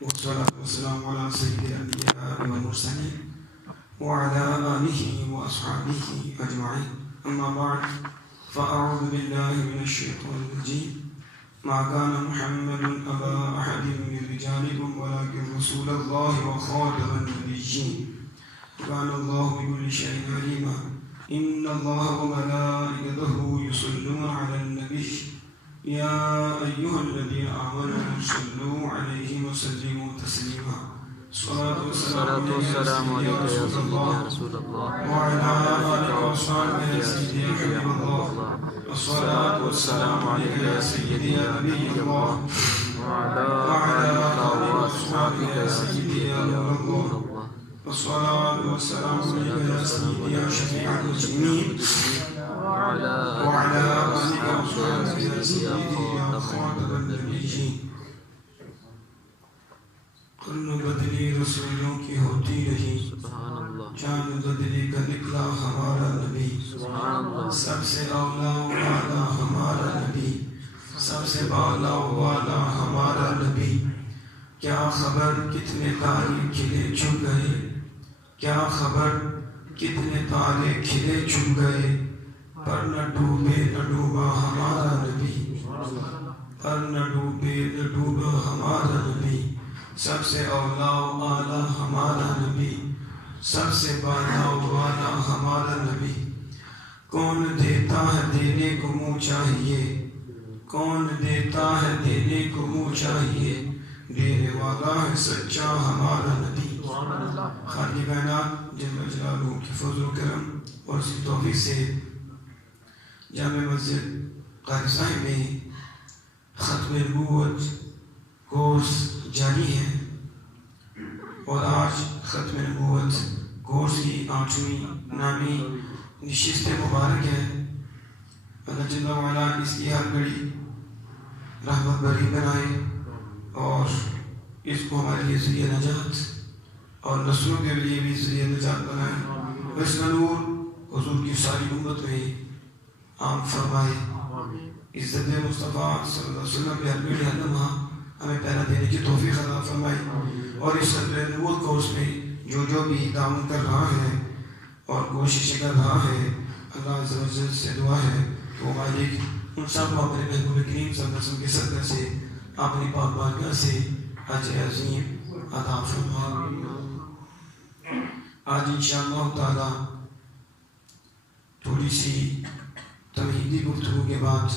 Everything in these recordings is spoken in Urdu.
والصلاة والسلام على سيد الأنبياء والمرسلين وعلى آله وأصحابه أجمعين. أما بعد فأعوذ بالله من الشيطان الرجيم. ما كان محمد أبا أحد من رجالكم ولكن رسول الله وخاتم النبيين وكان الله بكل شيء عليما. إن الله وملائكته يصلون على النبي يا أيها الذين آمنوا صلوا عليه وسلموا تسليما. الصلاة والسلام عليك يا رسول الله وعلى آلك وصحبه يا سيدي يا حبيب الله. الصلاة والسلام عليك يا سيدي يا نبي الله وعلى آلك وصحبه يا سيدي يا نور الله. الصلاة والسلام عليك يا سيدي يا شفيع المسلمين وعلى آلك وصحبه يا سيدي يا خاتم النبيين. کل بدلی رسولوں کی ہوتی رہی، چاند بدلی کا نکلا ہمارا نبی. سب سے اولا والا ہمارا نبی، سب سے بالا والا ہمارا نبی. کیا خبر کتنے تارے کھلے چھپ گئے، کیا خبر کتنے تارے کھلے چھپ گئے، پر نہ ڈوبے نہ ڈوبا ہمارا نبی، پر نہ ڈوبے نہ ڈوبا ہمارا نبی. سب سے اولا و اعلیٰ ہمارا نبی، سب سے بالا و والا ہمارا نبی. کون دیتا ہے دینے کو منہ چاہیے، کون دیتا ہے دینے کو منہ چاہیے، دینے والا ہے سچا ہمارا نبی. خالق کائنات جل جلالہ کی فضل و کرم اور اس کی توفیق سے جامع مسجد قاری صاحب میں ختم نبوت کورس جاری ہے، اور آج ختم نبوت کورس کی 8ویں نامی نشست مبارک ہے. اللہ جل وعلا اس کی ہر گھڑی رحمت بری بنائے اور اس کو ہمارے لیے ذریعہ نجات اور نسلوں کے لیے بھی ذریعہ نجات بنائے. اس کا نور حضور کی ساری امت میں عام فرمائے. عزت مصطفیٰ صلی اللہ علیہ وسلم کے ہر گھڑی ہر لمحہ ہمیں پہلا دینے کی توفیق عطا فرمائی. اور اس ختم نبوت کورس میں جو بھی تعاون کر رہا ہے اور کوشش کر رہا ہے، اللہ عز و جل سے دعا ہے کہ وہ مالک ان سب کو اپنے محبوب کریم صلی اللہ علیہ وسلم کے صدقہ سے اپنی پاک بارگاہ سے اجر عظیم عطا فرمائے. آج انشاءاللہ تعالی تھوڑی سی تمہیدی گفتگو کے بعد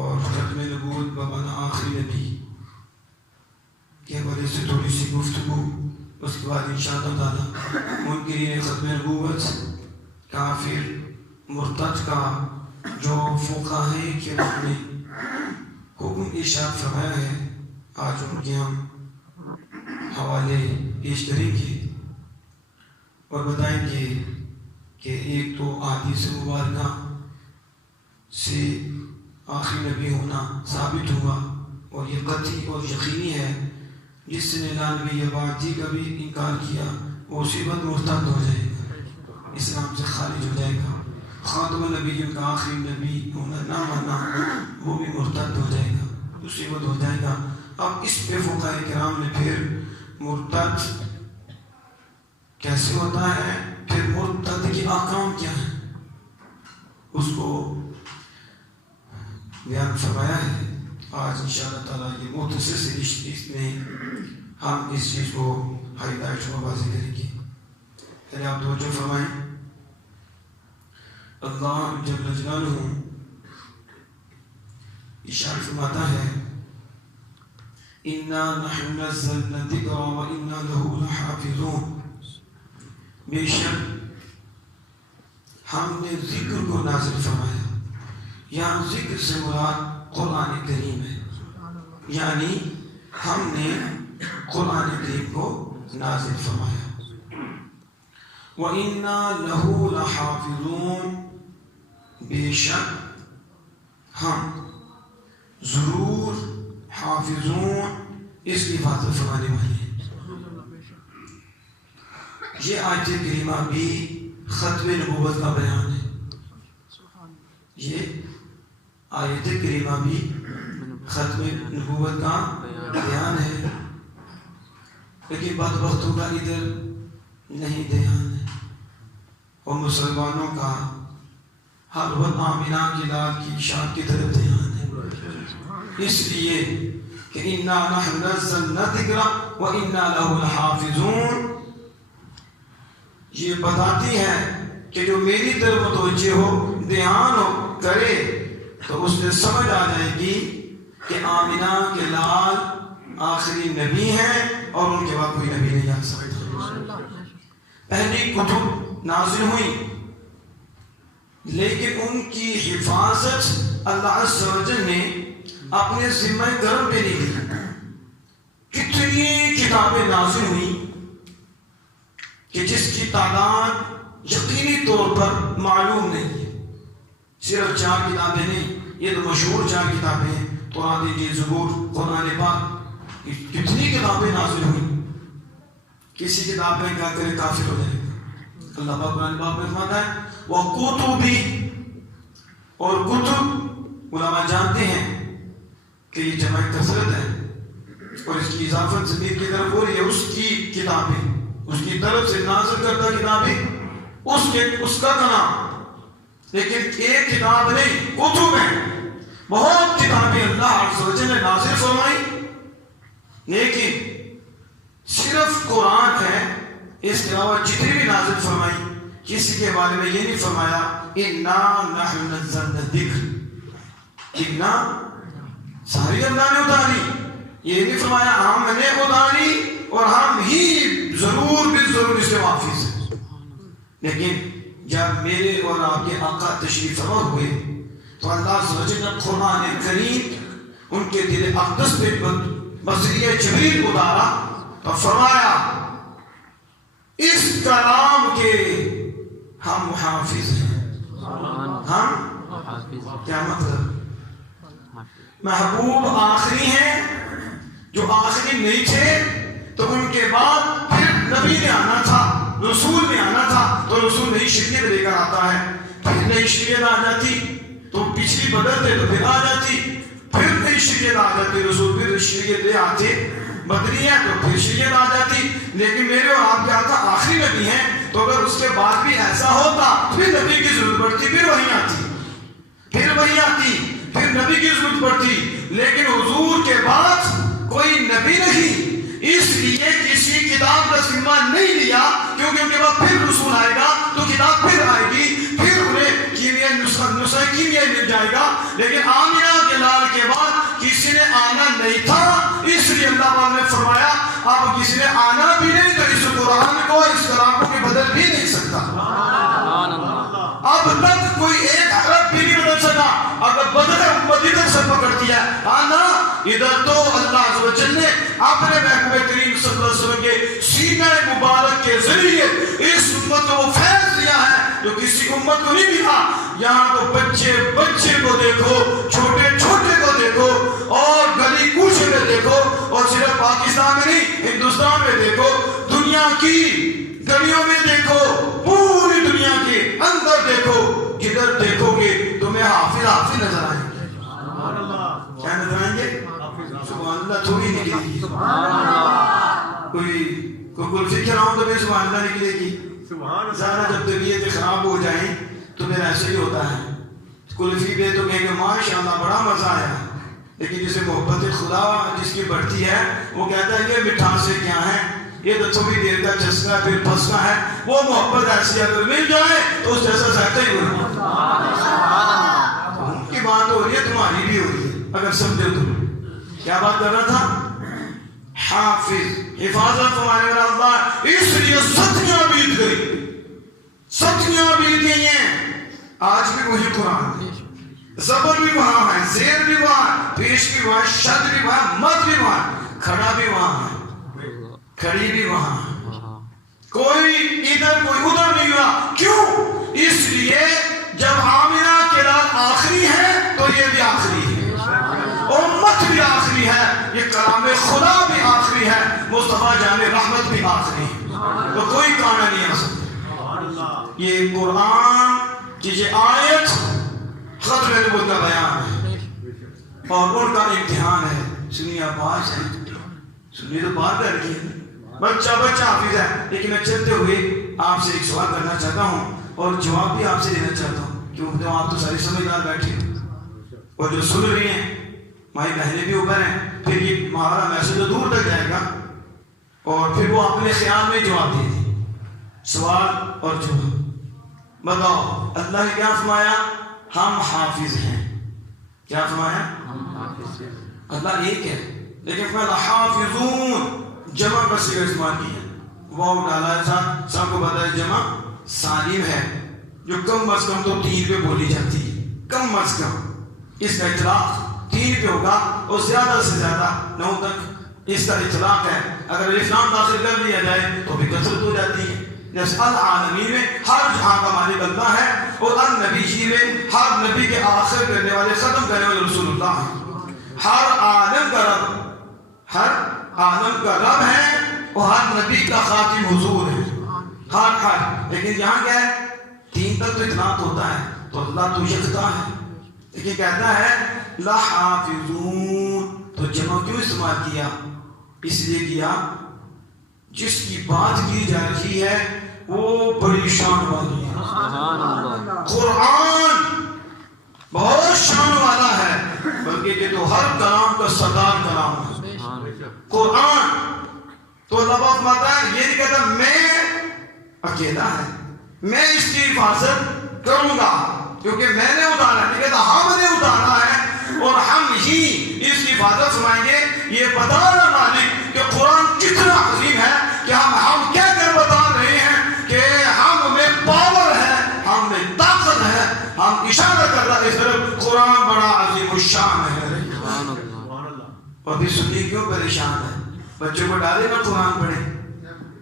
اور ختم نبوت بمعنی آخری نبی کے حوالے سے تھوڑی سی گفتگو، اس کے بعد انشاءاللہ تعالی منکرین ختم نبوت، کافر مرتد کا جو فقہائے کرام نے حکم ارشاد فرمایا ہے، آج ان کے ہم حوالے پیش کریں گے اور بتائیں گے کہ ایک تو احادیث مبارکہ سے آخری نبی ہونا ثابت ہوا، اور یہ قطعی اور یقینی ہے. جس نے نبی بعدی کا بھی انکار کیا وہ اسی وقت مرتد ہو جائے گا، اسلام سے خارج ہو جائے گا. خاتم النبی جن کا آخری نبی ہونا نہ مانا وہ بھی مرتد ہو جائے گا، اسی وقت ہو جائے گا. اب اس پہ فقہائے کرام نے پھر مرتد کیسے ہوتا ہے، پھر مرتد کی احکام کیا ہے، اس کو بیان فرمایا ہے. آج انشاءاللہ تعالیٰ یہ مختصر سے اس میں ہم اس چیز کو ہائی لائٹ میں واضح کریں گے. پہلے آپ توجہ فرمائیں. اللہ جل جلالہ ارشاد فرماتا ہے اِنَّا نَحْنُ نَزَّلْنَا الذِّكْرَ وَإِنَّا لَهُ لَحَافِظُونَ. بے شک ہم نے ذکر کو نازل فرمایا. یہاں ذکر سے مراد قرآن کریم ہے، یعنی ہم نے قرآن کریم کو نازل فرمایا. وَإِنَّا لَهُ لَحَافِظُونَ. بے شک ہم ضرور حافظون اس کی حفاظت فرمانے والے ہیں. یہ آیت کریمہ بھی ختم نبوت کا بیان ہے. یہ آیت کریمہ بھی ختم نبوت کا بیان ہے، لیکن بدبختوں کا ادھر نہیں دھیان ہے، اور مسلمانوں کا ہر وقت آمینہ کی لال کی شان کی طرف دھیان ہے، اس لیے کہ اِنَّا نَحْنُ نَزَّلْنَا الذِّكْرَ وَإِنَّا لَهُ لَحَافِظُونَ، یہ بتاتی ہے کہ جو میری طرف متوجہ ہو، دھیان ہو کرے، تو اس سے سمجھ آ جائے گی کہ آمینہ کے لال آخری نبی ہیں اور ان کے بعد کوئی نبی نہیں آ سکتا۔ پہلی کتب نازل ہوئی، لیکن ان کی حفاظت اللہ عز و جل نے اپنے ذمہ کرم پہ نہیں لی۔ کتنی کتابیں نازل ہوئی کہ جس کی تعداد یقینی طور پر معلوم نہیں ہے، صرف 4 کتابیں نہیں، یہ تو مشہور 4 کتابیں ہیں، قرآن، انجیل، زبور، قرآن پاک، کتنی کتابیں نازل ہوئی، کسی کتاب میں کیا کرے کافر ہو جائے گا۔ اللہ پاک قرآن پاک میں فرماتا ہے وَقُتُبِ، اور کتب علماء جانتے ہیں کہ یہ جمع کثرت ہے، اور اس کی اضافت ضمیر کی طرف ہو رہی ہے، اس کی کتابیں، اس کی طرف سے نازل کردہ کتابیں، اس کا نام، لیکن ایک کتاب نہیں، کتب ہیں، بہت کتابیں اللہ عز و جل نے نازل فرمائی، لیکن صرف قرآن ہے، اس کے علاوہ جتنی بھی نازل فرمائی کسی کے بارے میں یہ نہیں فرمایا اِنَّا نَحْنُ نَزَّلْنَا الذِّكْرَ، اِنَّا ساری اللہ نے اتاری، یہ نہیں فرمایا ہم نے اتاری اور ہم ہی ضرور بھی ضرور اس کے حافظ ہیں، لیکن جب میرے اور آپ کے آقا تشریف فرما ہوئے تو اللہ عز و جل نے قرآن کریم ان کے دل اقدس پہ بذریعہ جبریل اتارا تو فرمایا اس کلام کے ہم محافظ ہیں۔ ہم کیا مطلب؟ محبوب آخری ہیں، جو آخری نہیں تھے تو ان کے بعد پھر نبی نے آنا تھا، رسول نے آنا تھا، تو رسول نئی شریعت لے کر آتا ہے، پھر نئی شریعت آ جاتی تو پچھلی بدلتے تو پھر آ جاتی، پھر نئی شریعت آ جاتی، رسول پھر شریعت لے آتے، بدلی ہے تو پھر شریعت آ جاتی، لیکن میرے اور آپ کے آقا آخری نبی ہیں، تو اگر اس کے بعد بھی ایسا ہوتا پھر نبی کی ضرورت پڑتی، پھر وہی آتی، پھر وہی آتی، پھر نبی کی ضرورت پڑتی، لیکن حضور کے بعد کوئی نبی نہیں، اس لیے کسی کتاب کا ذمہ نہیں لیا، کیونکہ ان کے بعد پھر رسول آئے گا تو کتاب پھر آئے گی، پھر انہیں نسخہ کیمیائی مل جائے گا، لیکن آمینہ کے لال کے بعد کسی نے آنا نہیں تھا، اس لیے اللہ پاک نے فرمایا اب کسی نے آنا بھی نہیں تو اس قرآن کو، اس کلام کو بدل بھی نہیں سکتا۔ اب تک کوئی ایک حرف بھی نہیں بدل سکا، اگر بدلے امت ادھر سے پکڑتی ہے، آنا ادھر تو اللہ عز و جل نے اپنے محبوب کریم صلی اللہ علیہ وسلم کے سینہ مبارک کے ذریعے اس امت کو فیض دیا ہے جو کسی امت کو نہیں ملا۔ یہاں تو بچے بچے کو دیکھو، چھوٹے چھوٹے کو دیکھو، اور گلی کوچے میں دیکھو، اور صرف پاکستان میں نہیں ہندوستان میں دیکھو، دنیا کی گلیوں میں دیکھو، پوری دنیا کے اندر دیکھو، جدھر دیکھو گے تمہیں حافظ حافظ نظر آئیں گے۔ کیا نظر آئیں گے؟ سبحان اللہ تھوڑی نکلے گی، کوئی کلفی کھلاؤں تو بھی سبحان اللہ نکلے گی، زیادہ جب طبیعت خراب ہو جائیں تو پھر ایسے ہی ہوتا ہے، کلفی پہ تو کہیں گے ماشاءاللہ بڑا مزہ آیا، لیکن جسے محبت خدا جس کی بڑھتی ہے وہ کہتا ہے کہ مٹھاس سے کیا ہے، یہ تو تھوڑی دیر کا چسکا پھر پھنسنا ہے، وہ محبت ایسی اگر مل جائے تو اس جیسا ذائقہ ہی ہو ان کی بات ہو رہی ہے، تمہاری بھی ہو رہی ہے، اگر سمجھو تم کیا بات کر رہا تھا؟ حافظ، حفاظت فرمانے والا اللہ، اس لیے صدیاں بیت گئی، صدیاں بیت گئی ہیں، آج بھی وہی قرآن ہے، زبر بھی وہاں ہے، زیر بھی وہاں، پیش بھی وہاں، شد بھی وہاں، مد بھی وہاں، کھڑا بھی وہاں ہے، کھڑی بھی وہاں ہے، کوئی ادھر کوئی ادھر نہیں ہوا، کیوں؟ اس لیے جب آمینہ کے لال آخری ہے تو یہ بھی آخری ہے، امت بھی آخری ہے، یہ کلام خدا بھی آخری ہے، مصطفیٰ جان رحمت بھی آخری ہے، تو کوئی کانا نہیں آ سکتا۔ یہ قرآن کی یہ آیت ختم نبوت کا بیان ہے، اور ان کا امتحان ہے. سنیے آپ آج ہیں, سنیے تو بات کر رہی ہے. بچہ حافظ ہے, لیکن میں چلتے ہوئے آپ سے ایک سوال کرنا چاہتا ہوں اور جواب بھی آپ سے دینا چاہتا ہوں, کیونکہ آپ تو ساری سمجھدار بیٹھے اور جو سن رہی ہیں ہماری بہنیں بھی اوپر ہیں. پھر یہ ہمارا میسج تو دور تک جائے گا اور پھر وہ اپنے خیال میں جواب دے دی. سوال اور جواب بتاؤ, اللہ نے کیا فرمایا؟ ہم حافظ ہیں. کیا فرمایا؟ اللہ ایک ہے, لیکن فرمایا حافظون, جمع کا صیغہ استعمال کیا, واو ڈالا ہے ساتھ. سب کو پتہ ہے جمع سالم ہے, جو کم از کم تو 3 پہ بولی جاتی ہے, کم از کم. اس کا اطلاق 3 پہ ہوگا اور زیادہ سے زیادہ 9 تک اس کا اطلاق ہے. اگر الف لام داخل کر دیا جائے تو بھی کثرت ہو جاتی ہے. جیسے العالمین میں ہر جہاں کا مالک اللہ ہے, اور النبی جی میں ہر نبی کے آخر کرنے والے, ختم کرنے والے رسول اللہ ہیں. ہر عالم کا رب, ہر عالم کا رب ہے, اور ہر نبی کا خاتم حضور ہے. ہر لیکن یہاں کیا ہے؟ 3 تک تو اطلاق ہوتا ہے, تو اللہ تو یکتا ہے. لیکن کہتا ہے لحافظون, تو جمع کیوں استعمال کیا؟ اس لیے کیا جس کی بات کی جا رہی ہے وہ بڑی شان والی ہے. قرآن بہت شان والا ہے, بلکہ یہ تو ہر کلام کا سردار کلام ہے. قرآن تو اللہ فرماتا ہے, یہ نہیں کہتا میں اکیلا ہے, میں اس کی حفاظت کروں گا کیونکہ میں نے اتارا, نہیں کہتا ہم نے اتارا ہے اور ہم ہی اس کی حفاظت فرمائیں گے. یہ بتا رہا مالک کہ قرآن کتنا عظیم ہے کہ ہم کہہ کر بتا رہے ہیں کہ ہم میں پاور ہے, ہم میں طاقت ہے, ہم اشارہ کر رہا ہے اس طرف. قرآن بڑا عظیم الشان ہے. اور پھر سنی کیوں پریشان ہے؟ بچوں کو ڈالے نا قرآن پڑھیں,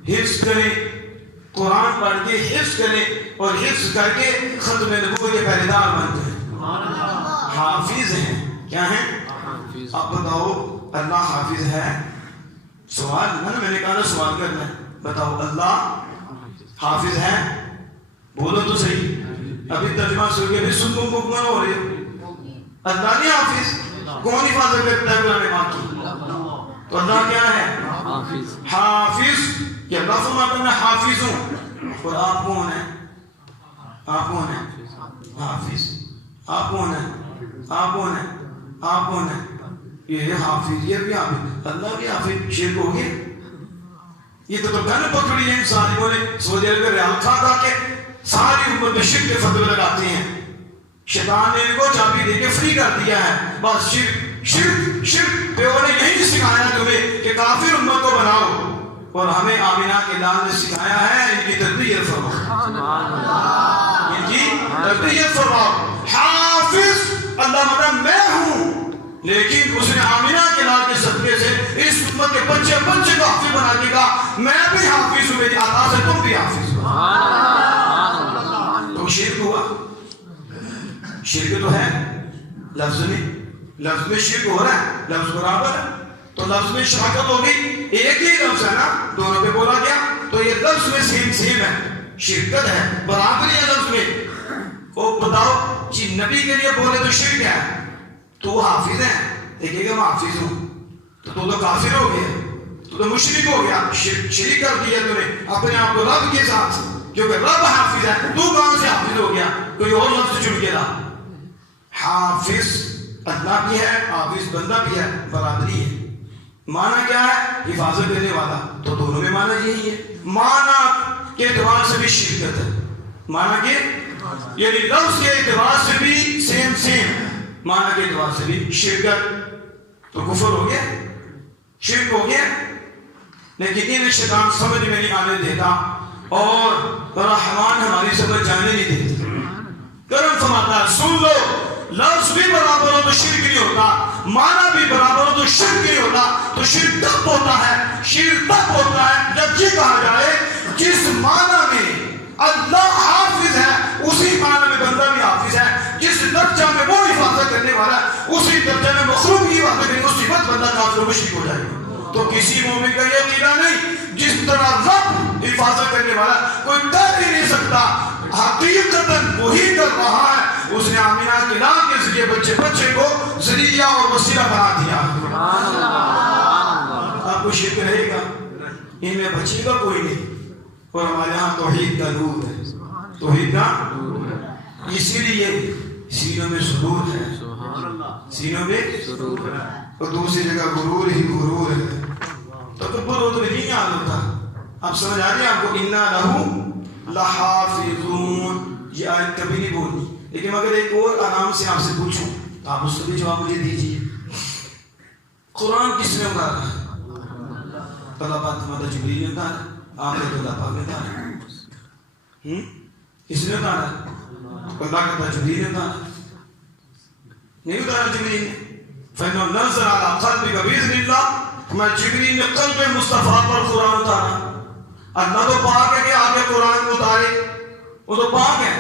حفظ کریں, قرآن پڑھ کے حفظ کریں, اور حفظ کر کے ختم نبوت کے پہرے دار بنتے ہیں. حافظ ہیں. کیا ہیں؟ اب بتاؤ اللہ حافظ ہے؟ سوال ہے نا, میں نے کہا نا سوال کرنا ہے. بتاؤ اللہ حافظ ہے؟ بولو تو صحیح. ابھی ترجمہ سن کے بھی سن کو مکمل ہو رہے. اللہ نہیں حافظ, کون حفاظت کرتا ہے قرآن پاک کی؟ تو اللہ کیا ہے؟ حافظ. کہ اللہ فرماتا ہے میں حافظ ہوں. اور آپ کون ہیں؟ آپ کون ہیں؟ حافظ. آپ کون ہیں؟ آپ کون ہیں؟ آپ کون ہیں؟ یہ حافظ, یہ بھی حافظ, اللہ بھی حافظ. شرک ہو گیا. یہ تو گن پکڑی ہے انسان نے, سعودی عرب کے ریال کھا کے ساری امت میں شرک کے فتوے لگاتے ہیں. شیطان نے ان کو چابی دے کے فری کر دیا ہے. بس شرک شرک شرک پہ انہیں یہی سکھایا تمہیں کہ کافر امت کو بناؤ, اور ہمیں آمینہ کے لال نے سکھایا ہے ان کی تربیت فرماؤ, ان کی تربیت فرماؤ. حافظ اللہ مطلب میں ہوں, لیکن اس نے آمینہ کے لال کے صدقے سے اس امت کے بچے بچے کو حافظ بنا کے کہا میں بھی حافظ ہوں, میری عطا سے تم بھی حافظ ہو. تو شرک ہوا. شرک تو ہے لفظ میں, لفظ میں شرک ہو رہا ہے, لفظ برابر ہے. تو لفظ میں شراکت ہو گئی, ایک ہی لفظ ہے نا, دونوں پہ بولا گیا, تو یہ لفظ میں سیم ہے, شرکت ہے, برابری ہے لفظ میں. وہ بتاؤ جی نبی کے لیے بولے تو شرک ہے, تو حافظ ہے, دیکھیں گے میں حافظ ہوں, تو کافر ہو گیا, تو مشرک ہو گیا, شرک کر دیا تو نے اپنے آپ کو رب کے ساتھ, کیونکہ رب حافظ ہے, تو کہاں سے حافظ ہو گیا؟ کوئی اور لفظ چن کے رہا. حافظ اللہ بھی ہے, حافظ بندہ بھی ہے, برابری ہے. معنی کیا ہے؟ حفاظت کرنے والا. تو دونوں میں معنی یہی ہے. معنی کے اعتبار سے بھی شرکت ہے, معنی کے یعنی لفظ کے اعتبار سے بھی سیم, معنی کے اعتبار سے بھی شرکت. تو کفر ہو گیا, شرک ہو گیا. لیکن انہیں شیطان سمجھ میں نہیں آنے دیتا, اور رحمان ہماری سمجھ جانے نہیں دیتا. کرم فرماتا ہے سن لو, لفظ بھی برابر ہو تو شرک نہیں ہوتا, معنی بھی برابر ہو تو شرک نہیں ہوتا. تو شرک تب ہوتا ہے, شرک تب ہوتا ہے جب یہ کہا جائے جس معنی میں اللہ حافظ ہے اسی معنی میں بندہ بھی حافظ ہے. جس درجہ میں وہ حفاظت کرنے والا ہے اسی درجہ میں مخلوق کی حفاظت کرنے, اسی وقت بندہ کافر و مشرک ہو جائے گا. تو کسی مومن کا یہ عقیدہ نہیں جس طرح رب حفاظت کرنے والا کوئی کر ہی نہیں سکتا, حقیقتاً وہی کر رہا ہے اس نے آمینہ کے نام کے ذریعے بچے کو ذریعہ اور وسیلہ بنا دیا. آپ کو شک رہے گا ان میں بچے گا کوئی نہیں. اور ہمارے ہاں توحید کا نور ہے, توحید کا اسی لیے سینوں میں سرور ہے, سینوں میں سرور ہے. اور دوسری جگہ غرور ہی غرور ہے. تکبر ہو تو نہیں یاد ہوتا. آپ سمجھ آ رہے ہیں آپ کو اِنَّا لَهُ لَحَافِظُونَ. یہ آیت کبھی نہیں بولنی. لیکن اگر ایک اور آرام سے آپ سے پوچھوں تو آپ اس کو بھی جواب مجھے دیجیے. قرآن کس نے اتارا؟ اللہ پاک مدد جبریل نے اتارا. آپ نے اللہ پاک نے اتارا. کس نے اتارا؟ اللہ کا جبریل نے اتارا. نہیں اتارا جبریل نے. فَإِنَّهُ نَزَّلَ عَلَىٰ قَلْبِكَ بِإِذْنِ اللَّهِ. میں جبریل نے قلب مصطفیٰ پر قرآن اتارا. اللہ تو پاک ہے کہ آپ کے قرآن کو اتارے, وہ تو پاک ہے.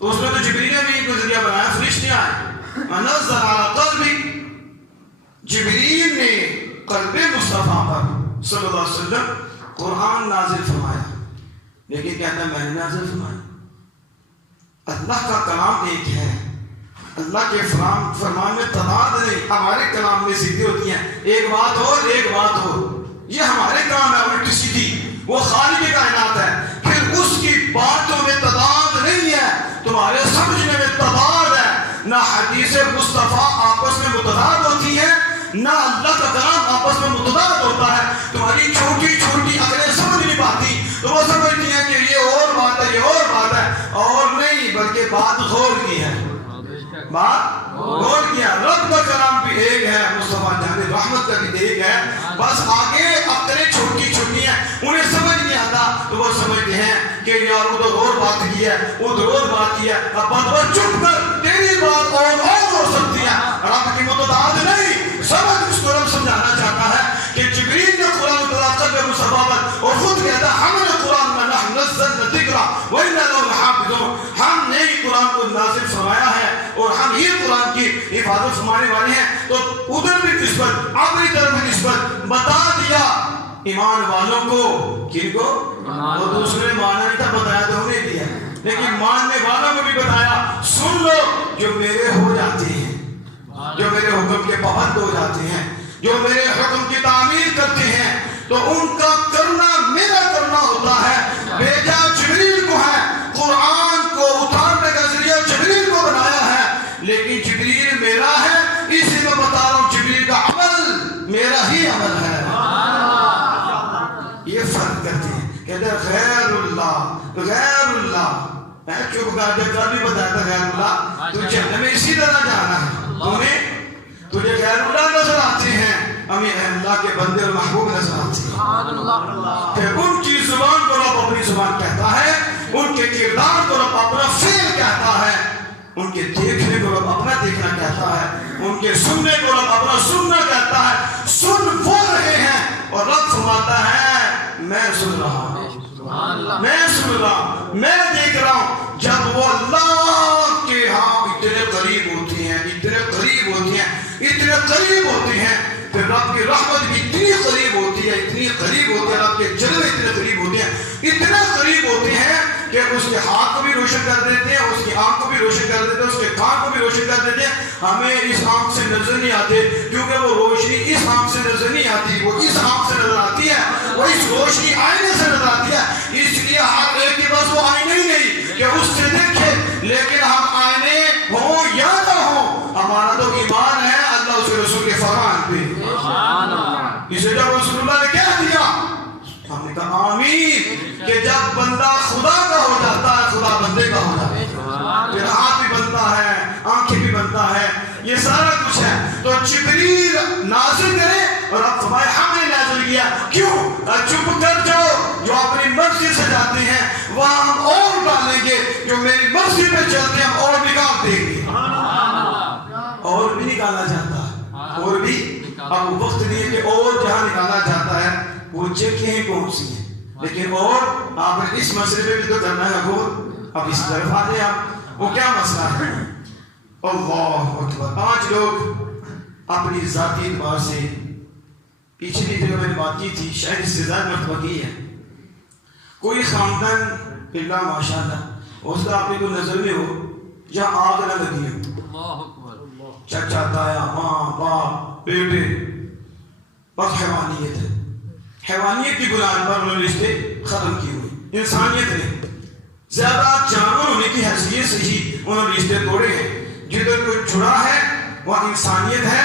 تو اس میں تو جبریل نے بھی ایک ذریعہ بنایا, فرشتے آئے. نَزَّلَ عَلَىٰ قَلْبِكَ, جبریل نے قلب مصطفیٰ پر صلی اللہ علیہ وسلم قرآن نازل فرمایا. لیکن کہتا ہے میں نے نازل فرمایا. اللہ کا کلام ایک ہے. اللہ کے فرمان میں تضاد نہیں. ہمارے کلام میں سیدھی ہوتی ہیں, ایک بات ہو ایک بات ہو. یہ ہمارے کلام ہے الٹی سیدھی. وہ خالق کائنات ہے. پھر اس کی باتوں میں تضاد نہیں ہے, تمہارے سمجھنے میں تضاد ہے. نہ حدیث مصطفیٰ آپس میں متضاد ہوتی ہے, نہ اللہ کا کلام آپس میں متضاد ہوتا ہے. تمہاری چھوٹی چھوٹی عقلیں سمجھ نہیں پاتی, تو وہ سمجھتی ہیں کہ یہ اور بات ہے, یہ اور بات ہے. اور نہیں, بلکہ بات غور کی ہے, بات غور کیا. رب کا کلام بھی ایک ہے, مصطفیٰ جان رحمت کا بھی ایک ہے. بس آگے عقلیں چھوٹی چھوٹی ہیں, انہیں سمجھ نہیں آتا, تو وہ سمجھتے ہیں کہ یار ادھر اور بات کی ہے, ادھر اور بات کی ہے. اب بات چپ کر, تیری بات اور ہو سکتی ہے, رب کی متضاد نہیں. سمجھ اس کو رب سمجھانا چاہتا ہے کہ جبریل نے قرآن اتارا قلب مصطفیٰ پر, اور خود کہتا ہے ہم نے قرآن میں نحن نزلنا الذکر وإنا له لحافظون. ہم نے ہی قرآن کو نازل فرمایا ہے اور ہم ہی قرآن کی حفاظت فرمانے والے ہیں. تو ادھر بھی نسبت, اپنی طرف بھی نسبت بتا دیا ایمان والوں کو. کن کو؟ وہ دوسرے مانا نہیں تھا, بتایا تو انہیں دیا. لیکن ماننے والوں کو بھی بتایا, سن لو جو میرے ہو جاتے ہیں, جو میرے حکم کے پابند ہو جاتے ہیں, جو میرے حکم کی تعمیل کرتے ہیں, تو ان کا کرنا میرا کرنا ہوتا ہے. بھیجا جبریل کو ہے, قرآن کو اتارنے کا ذریعہ جبریل کو بنایا ہے, لیکن جبریل میرا ہے. اسی میں بتا رہا ہوں جبریل کا عمل میرا ہی عمل ہے. یہ فرق کرتے ہیں. کہتے ہیں غیر اللہ غیر اللہ. میں چپ کر جب بھی بتایا تھا غیر اللہ, تو جہنم میں اسی طرح جانا ہے. تجھے غیر اللہ نظر آتے ہیں, ہمیں اللہ کے بندے اور محبوب نظر آتے ہیں. پھر ان کی زبان کو رب اپنی زبان کہتا ہے, ان کے کردار کو رب اپنا فعل کہتا ہے, ان کے دیکھنے کو رب اپنا دیکھنا کہتا ہے, ان کے سننے کو رب اپنا سننا کہتا ہے. سن وہ رہے ہیں اور رب فرماتا ہے میں سن رہا ہوں, میں سن رہا ہوں, میں دیکھ رہا ہوں. جب وہ اللہ کے ہاں اتنے قریب ہوتے ہیں, اتنے قریب ہوتے ہیں, اتنے قریب ہوتے ہیں, پھر رب کی رحمت بھی اتنی قریب ہوتی ہے, اتنی قریب ہوتی ہے, رب کے جلوے اتنے قریب ہوتے ہیں, اتنے قریب ہوتے ہیں کہ اس کے ہاتھ کو بھی روشن کر دیتے ہیں, اس کی آنکھ کو بھی روشن کر دیتے ہیں, اس کے کان کو بھی روشن کر دیتے ہیں. ہمیں اس آنکھ سے نظر نہیں آتے, کیونکہ وہ روشنی اس آنکھ سے نظر نہیں آتی, وہ اس آنکھ سے نظر آتی ہے, وہ اس روشنی آئینے سے نظر آتی ہے. اس لیے ہر ایک کے پاس وہ آئینے ہی نہیں کہ اس سے دیکھے. لیکن ہم آئینے ہوں یا نہ ہوں, ہمارا تو ایمان ہے اللہ اس کے رسول کے فرمان پہ. اسے جب رسول اللہ نے کہہ دیا, ہم نے کہا آمین, کہ جب بندہ خدا کا ہو جاتا ہے خدا بندے کا ہو جاتا ہے. پھر ہاتھ بھی بنتا ہے, آنکھیں بھی بنتا ہے, یہ سارا کچھ ہے. تو جبریل نازل کرے اور اب فرمائے ہم نے نازل کیا. کیوں؟ چپ کر جاؤ, جو اپنی مرضی سے جاتے ہیں وہاں ہم اور ڈالیں گے, جو میری مرضی پہ چلتے ہیں ہم اور نکال دیں گے. اور بھی نکالا جاتا ہے, اور بھی. اب وقت نہیں ہے کہ اور جہاں نکالا جاتا ہے وہ جگہیں کون سی ہیں, لیکن اور آپ نے اس مسئلے پہ بھی تو کرنا ہے غور. اب اس طرف آ جائیں آپ, وہ کیا مسئلہ ہے؟ اللہ اکبر. 5 لوگ اپنی ذاتی اعتبار سے, پچھلی جگہ میں نے بات کی تھی, شاید اس سے زیادہ مرتبہ کی ہے. کوئی خاندان اللہ ماشاءاللہ, اس کا آپ کو نظر میں ہو جہاں آگ نہ لگی ہو، چچا تایا ماں باپ بیٹے، بس حیوانیت ہے، حیوانیت کی بنیاد پر انہوں نے رشتے ختم کیے ہوئے، انسانیت نے زیادہ جانور ہونے کی حیثیت سے ہی انہوں نے رشتے توڑے ہیں۔ جدھر کوئی جڑا ہے وہاں انسانیت ہے،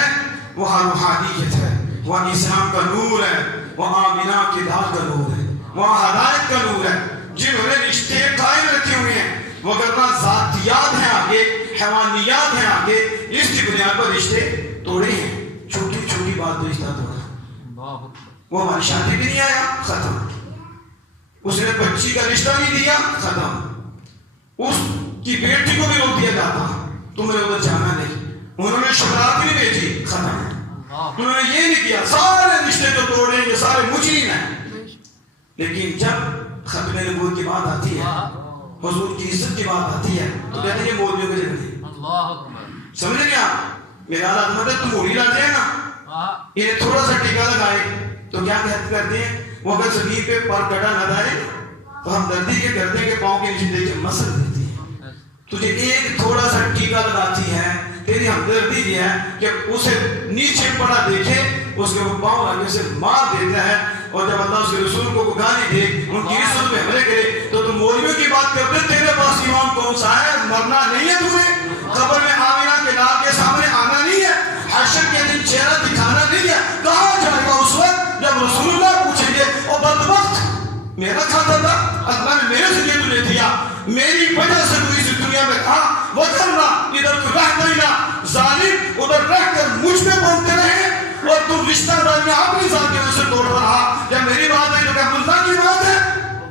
وہاں روحانیت ہے، وہاں اسلام کا نور ہے، وہاں آمینہ کی داد کا نور ہے، وہاں ہدایت کا نور ہے۔ جنہوں نے رشتے قائم رکھے ہوئے ہیں وگرنہ ذاتیات ہیں آگے، حیوانیات ہیں آگے، اس کی بنیاد پر رشتے توڑے ہیں۔ چھوٹی چھوٹی بات رشتہ توڑا، وہ ہماری شادی بھی نہیں آیا، ختم۔ اس نے بچی کا رشتہ نہیں دیا، ختم۔ اس کی بیٹی کو بھی روک دیا جاتا، تم نے ادھر جانا نہیں۔ انہوں نے شکرات نہیں بھیجی، ختم۔ انہوں نے یہ نہیں کیا، سارے رشتے جو توڑے یہ سارے مجرم ہیں۔ لیکن جب ختم نبوت کی بات آتی ہے، حضور کی عزت کی بات آتی ہے، تو کہتے ہیں یہ مولویوں کے جگہ نہیں۔ سمجھے کیا؟ میرا عظمت ہے، تم موڑی لاتے ہیں نا، انہیں تھوڑا سا ٹیکا لگائے تو کیا کرتے ہیں؟ وہ اگر زمین پہ پر کٹا نہ دائے تو ہم دردی کے کرتے ہیں کہ پاؤں کے نیچے دے کے مسل دیتی ہے۔ تجھے ایک تھوڑا سا ٹیکا لگاتی ہے، تیری ہمدردی یہ ہے کہ اسے نیچے پڑا دیکھے، اس کے وہ پاؤں آگے سے مار دیتا ہے، اور جب اللہ اس کے رسول کو گالی دے، ان کی عزت پہ حملے کرے، تو تم مولویوں کی بات کرتے، تیرے پاس ایمان کون سا ہے؟ مرنا نہیں ہے تمہیں، قبر میں آمینہ کے لال کے سامنے آنا نہیں ہے، حشر کے دن چہرہ دکھانا نہیں ہے۔ کہاں جائے گا اس وقت جب رسول اللہ پوچھیں گے، اور بدبخت میرا کھاتا تھا، اللہ نے میرے سے یہ تجھے دیا، میری وجہ سے تو اس دنیا میں تھا، وگرنہ ادھر تو رہتا ہی نہ، ظالم ادھر رہ کر مجھ پہ بولتے رہے، اور تم رشتہ داریاں اپنی ذات کی وجہ سے توڑ رہا۔ جب میری بات ہے تو کیا ملا کی بات ہے؟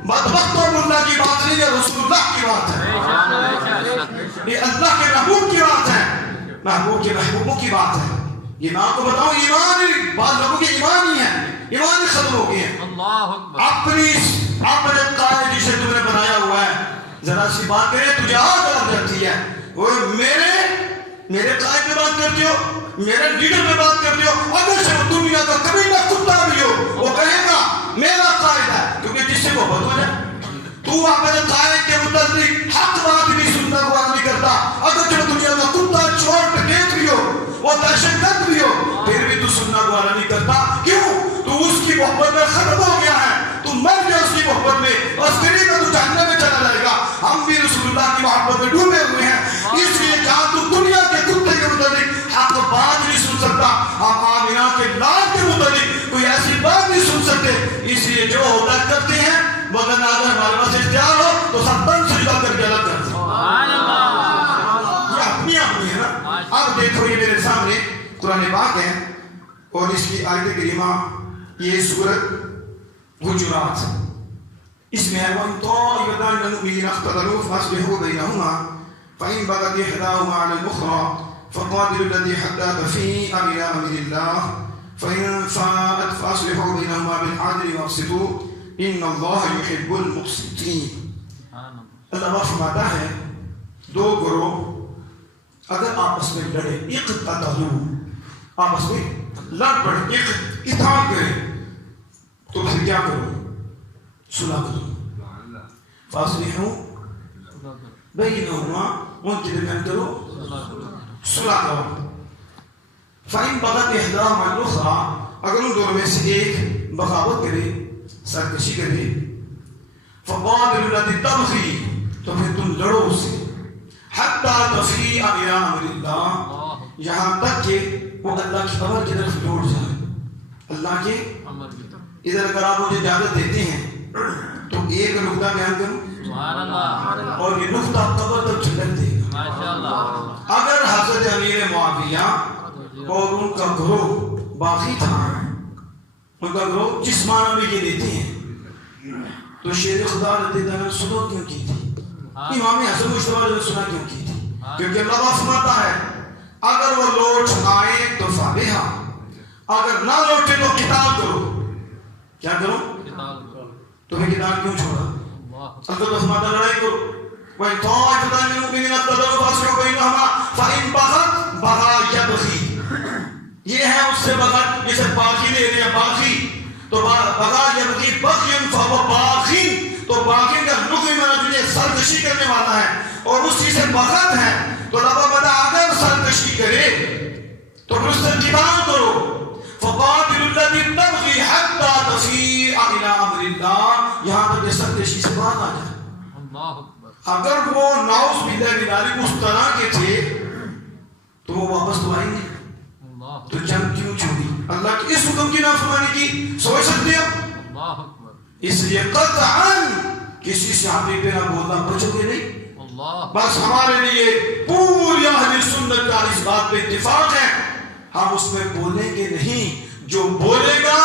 بدبخت اور ملا کی بات نہیں، یہ رسول اللہ کی بات ہے، یہ اللہ کے محبوب کی بات ہے، محبوب کے محبوبوں کی بات ہے۔ یہ میں آپ کو بتاؤں، ایمان ہی بعض لوگوں کے ایمان ہی ہے، ایمان ہی ختم ہو گئے ہیں۔ اپنے قائد جسے تم نے بنایا ہوا ہے، ذرا سی بات کرے تجھے آگ لگ جاتی ہے۔ وہ میرے قائد پہ بات کرتے ہو، میرے لیڈر پہ بات کرتے ہو، اگر سے وہ دنیا کا کبھی نہ کتا بھی ہو، وہ کہے گا میرا قائد ہے، کیونکہ جس سے وہ بد ہو جائے۔ تو اپنے قائد کے متعلق حق بات بھی سننا کو نہیں کرتا، اگر جو دنیا کا کتا چور ڈکیت بھی ہو، وہ دہشت گرد بھی ہو، پھر بھی تو سننا کو نہیں کرتا۔ کیوں؟ تو اس کی محبت میں ختم ہو گیا ہے، تو مر گیا اس کی محبت میں، اور پھر میں تو جہنم میں چلا جائے گا۔ ہم بھی رسول اللہ کی محبت میں ڈوبے ہوئے ہیں، اس لیے جہاں تو دنیا کے کتے کے متعلق حق بات نہیں سن سکتا، ہم آمینہ کے لال کے متعلق کوئی ایسی بات نہیں سن سکتے۔ اس لیے جو ہوتا کرتے ہیں، مگر اگر ہمارے پاس اختیار ہو تو سب تن سجدہ کر کے الگ کرتے ہیں۔ یہ اپنی ہے نا۔ اب دیکھو یہ میرے سامنے قرآن پاک ہے، اور اس کی آیت کریمہ یہ سورۃ حجرات، اس میں ہے وَإِن طَائِفَتَانِ مِنَ الْمُؤْمِنِينَ اقْتَتَلُوا فَأَصْلِحُوا بَيْنَهُمَا فَإِن بَغَتْ إِحْدَاهُمَا عَلَى الْأُخْرَى فَقَاتِلُوا الَّتِي حَتَّىٰ تَفِيءَ إِلَىٰ أَمْرِ اللَّهِ فَإِن فَاءَتْ فَأَصْلِحُوا بَيْنَهُمَا بِالْعَدْلِ وَأَقْسِطُوا إِنَّ اللَّهَ يُحِبُّ الْمُقْسِطِينَ۔ اللہ فرماتا ہے دو گروہ اگر آپس میں لڑے، اقتتلوا، آپس میں لڑ پڑے، اتحاد کریں، تو پھر کیا کرو؟ صلح کرو۔ فاصلحوا بینہما، ان کے درمیان کرو صلح کرو۔ فإن بغت إحداهما علی الأخرى، اگر ان دونوں میں سے ایک بغاوت کرے، سرکشی کرے، فقاتلوا التي تبغي، تو پھر تم لڑو اس سے، حتى تفیء إلی أمر اللہ، یہاں تک کہ وہ اللہ کی امر کی طرف لوٹ جائے۔ اللہ کے ادھر اگر آپ مجھے اجازت دیتے ہیں تو ایک نقطہ بیان کروں، اور یہ نقطہ قبر تک جھلک دے گا۔ اگر حضرت امیر معاویہ اور ان کا گروہ باقی تھا، ان کا گروہ جس معنی میں یہ لیتے ہیں، تو شیر خدا رضی اللہ عنہ نے سنو کیوں کی تھی؟ امام حسن مشتبہ نے سنا کیوں کی تھی؟ کیونکہ اللہ فرماتا ہے اگر وہ لوٹ آئے تو فابہا، اگر نہ لوٹے تو قتال کرو۔ کیا کرو؟ تمہیں قتال کیوں چھوڑا؟ اللہ فرماتا لڑائی کرو۔ وَإِن طَائِفَتَانِ مِنَ الْمُؤْمِنِينَ اقْتَتَلُوا فَأَصْلِحُوا بَيْنَهُمَا فَإِن بَغَتْ بَغَا يَبْغِي، یہ ہے اس سے بغت جسے باغی لے رہے ہیں، باغی تو بغا یبغی بغیًا فَهُوَ باغٍ، تو باغی کا لغوی معنی جو ہے سرکشی کرنے والا ہے، اور اس چیز سے بغض ہے تو رب بدا اگر سرکشی کرے تو پھر اس سے اتباع کرو. فقاتل الذی تبغی حتی تفیء الی امر اللہ، یہاں تک کہ سرکشی سے باز آ جائے. اگر وہ نعوذ باللہ من ذالک اس طرح کے تھے تو وہ واپس تو آئیں گے. تو جنگ کیوں چھوڑی؟ اللہ کے اس حکم کی نافرمانی کی. سوچ سکتے ہو؟ اس لیے قطعاً کسی صحابی پہ نہ بولنا بچو گے نہیں. بس ہمارے لیے پوری اہل سنت کا اس بات پہ اتفاق ہے، ہم اس میں بولیں گے نہیں. جو بولے گا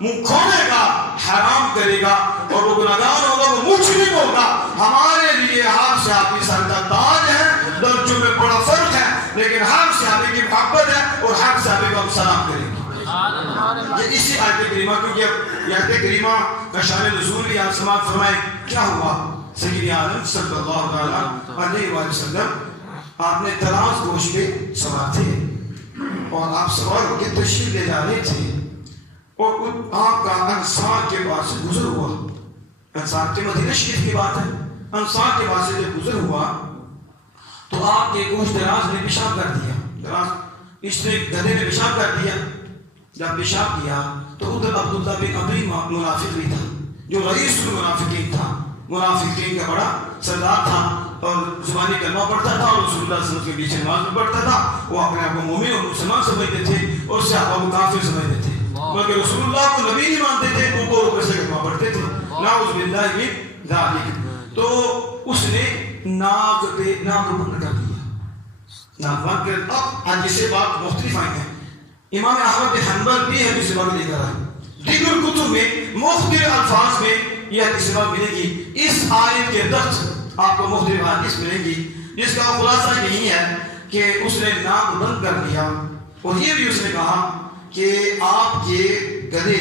منہ کھولے گا حرام کرے گا اور وہ گناہگار ہوگا، وہ مجرم ہوگا. ہمارے لیے ہر صحابی سر کا تاج ہے، درجوں میں بڑا فرق ہے، لیکن ہر صحابی کی محبت ہے اور ہر صحابی کو ہم سلام کریں گے. یہ اسی آیت کریمہ، کیونکہ یہ آیت کریمہ کا شان نزول بھی آپ سماعت فرمائیں. کیا ہوا؟ سید عالم صلی اللہ علیہ وآلہ وسلم آپ نے تراز گوشت پہ سوار تھے اور آپ سوار ہو کے تشریف لے جا رہے تھے اور آپ کا انصار کے پاس سے گزر ہوا. انصار کے مدینہ شریف کی بات ہے. انصار کے پاس سے جب گزر ہوا تو آپ کے گوشت دراز نے پیشاب کر دیا. دراز اس نے گدھے نے پیشاب کر دیا. جب پیشاب کیا تو ادھر عبداللہ بن ابی منافق بھی تھا جو رئیس المنافقین تھا. منافقین کا بڑا سردار تھا اور زبانی کلمہ پڑھتا تھا اور رسول اللہ صلی اللہ علیہ وسلم کے پیچھے نماز میں پڑھتا تھا. وہ اپنے آپ کو مومن اور مسلمان سمجھتے تھے اور صحابہ کو کافر سمجھتے تھے، بلکہ رسول اللہ کو نبی نہیں مانتے تھے، ان کو اوپر سے کلمہ پڑھتے تھے. نعوذ باللہ من ذالک. تو اس نے ناک بند کر دیا. ناک بند کر. اب حدیث سے بات مختلف آئی ہیں. امام احمد بن حنبل بھی حدیث بات لے کر آئے. دیگر کتب میں مختلف الفاظ میں یہ حدیث بات ملے گی. اس آیت کے تحت آپ کو مختلف حدیث ملے گی جس کا خلاصہ یہی ہے کہ اس نے ناک بند کر دیا اور یہ بھی اس نے کہا کہ آپ کے گدھے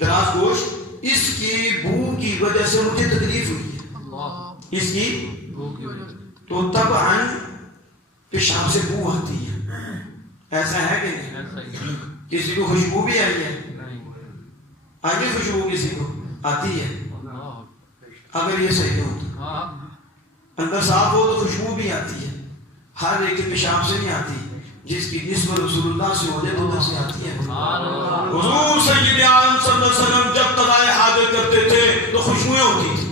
دراز گوشت اس کی بو کی وجہ سے مجھے تکلیف ہوئی ہے. اس کی تو طبعاً پیشاب سے بو آتی ہے. ایسا ہے کہ نہیں؟ کسی کو خوشبو بھی آئی ہے؟ آگے خوشبو کسی کو آتی ہے؟ اگر یہ صحیح ہو اندر صاف ہو تو خوشبو بھی آتی ہے. ہر ایک کے پیشاب سے نہیں آتی. جس کی نسبت رسول اللہ سے ہو جائے تو ادھر سے آتی ہے. حضور سید عالم صلی اللہ علیہ وسلم جب قضائے حاجت کرتے تھے تو خوشبوئیں ہوتی تھی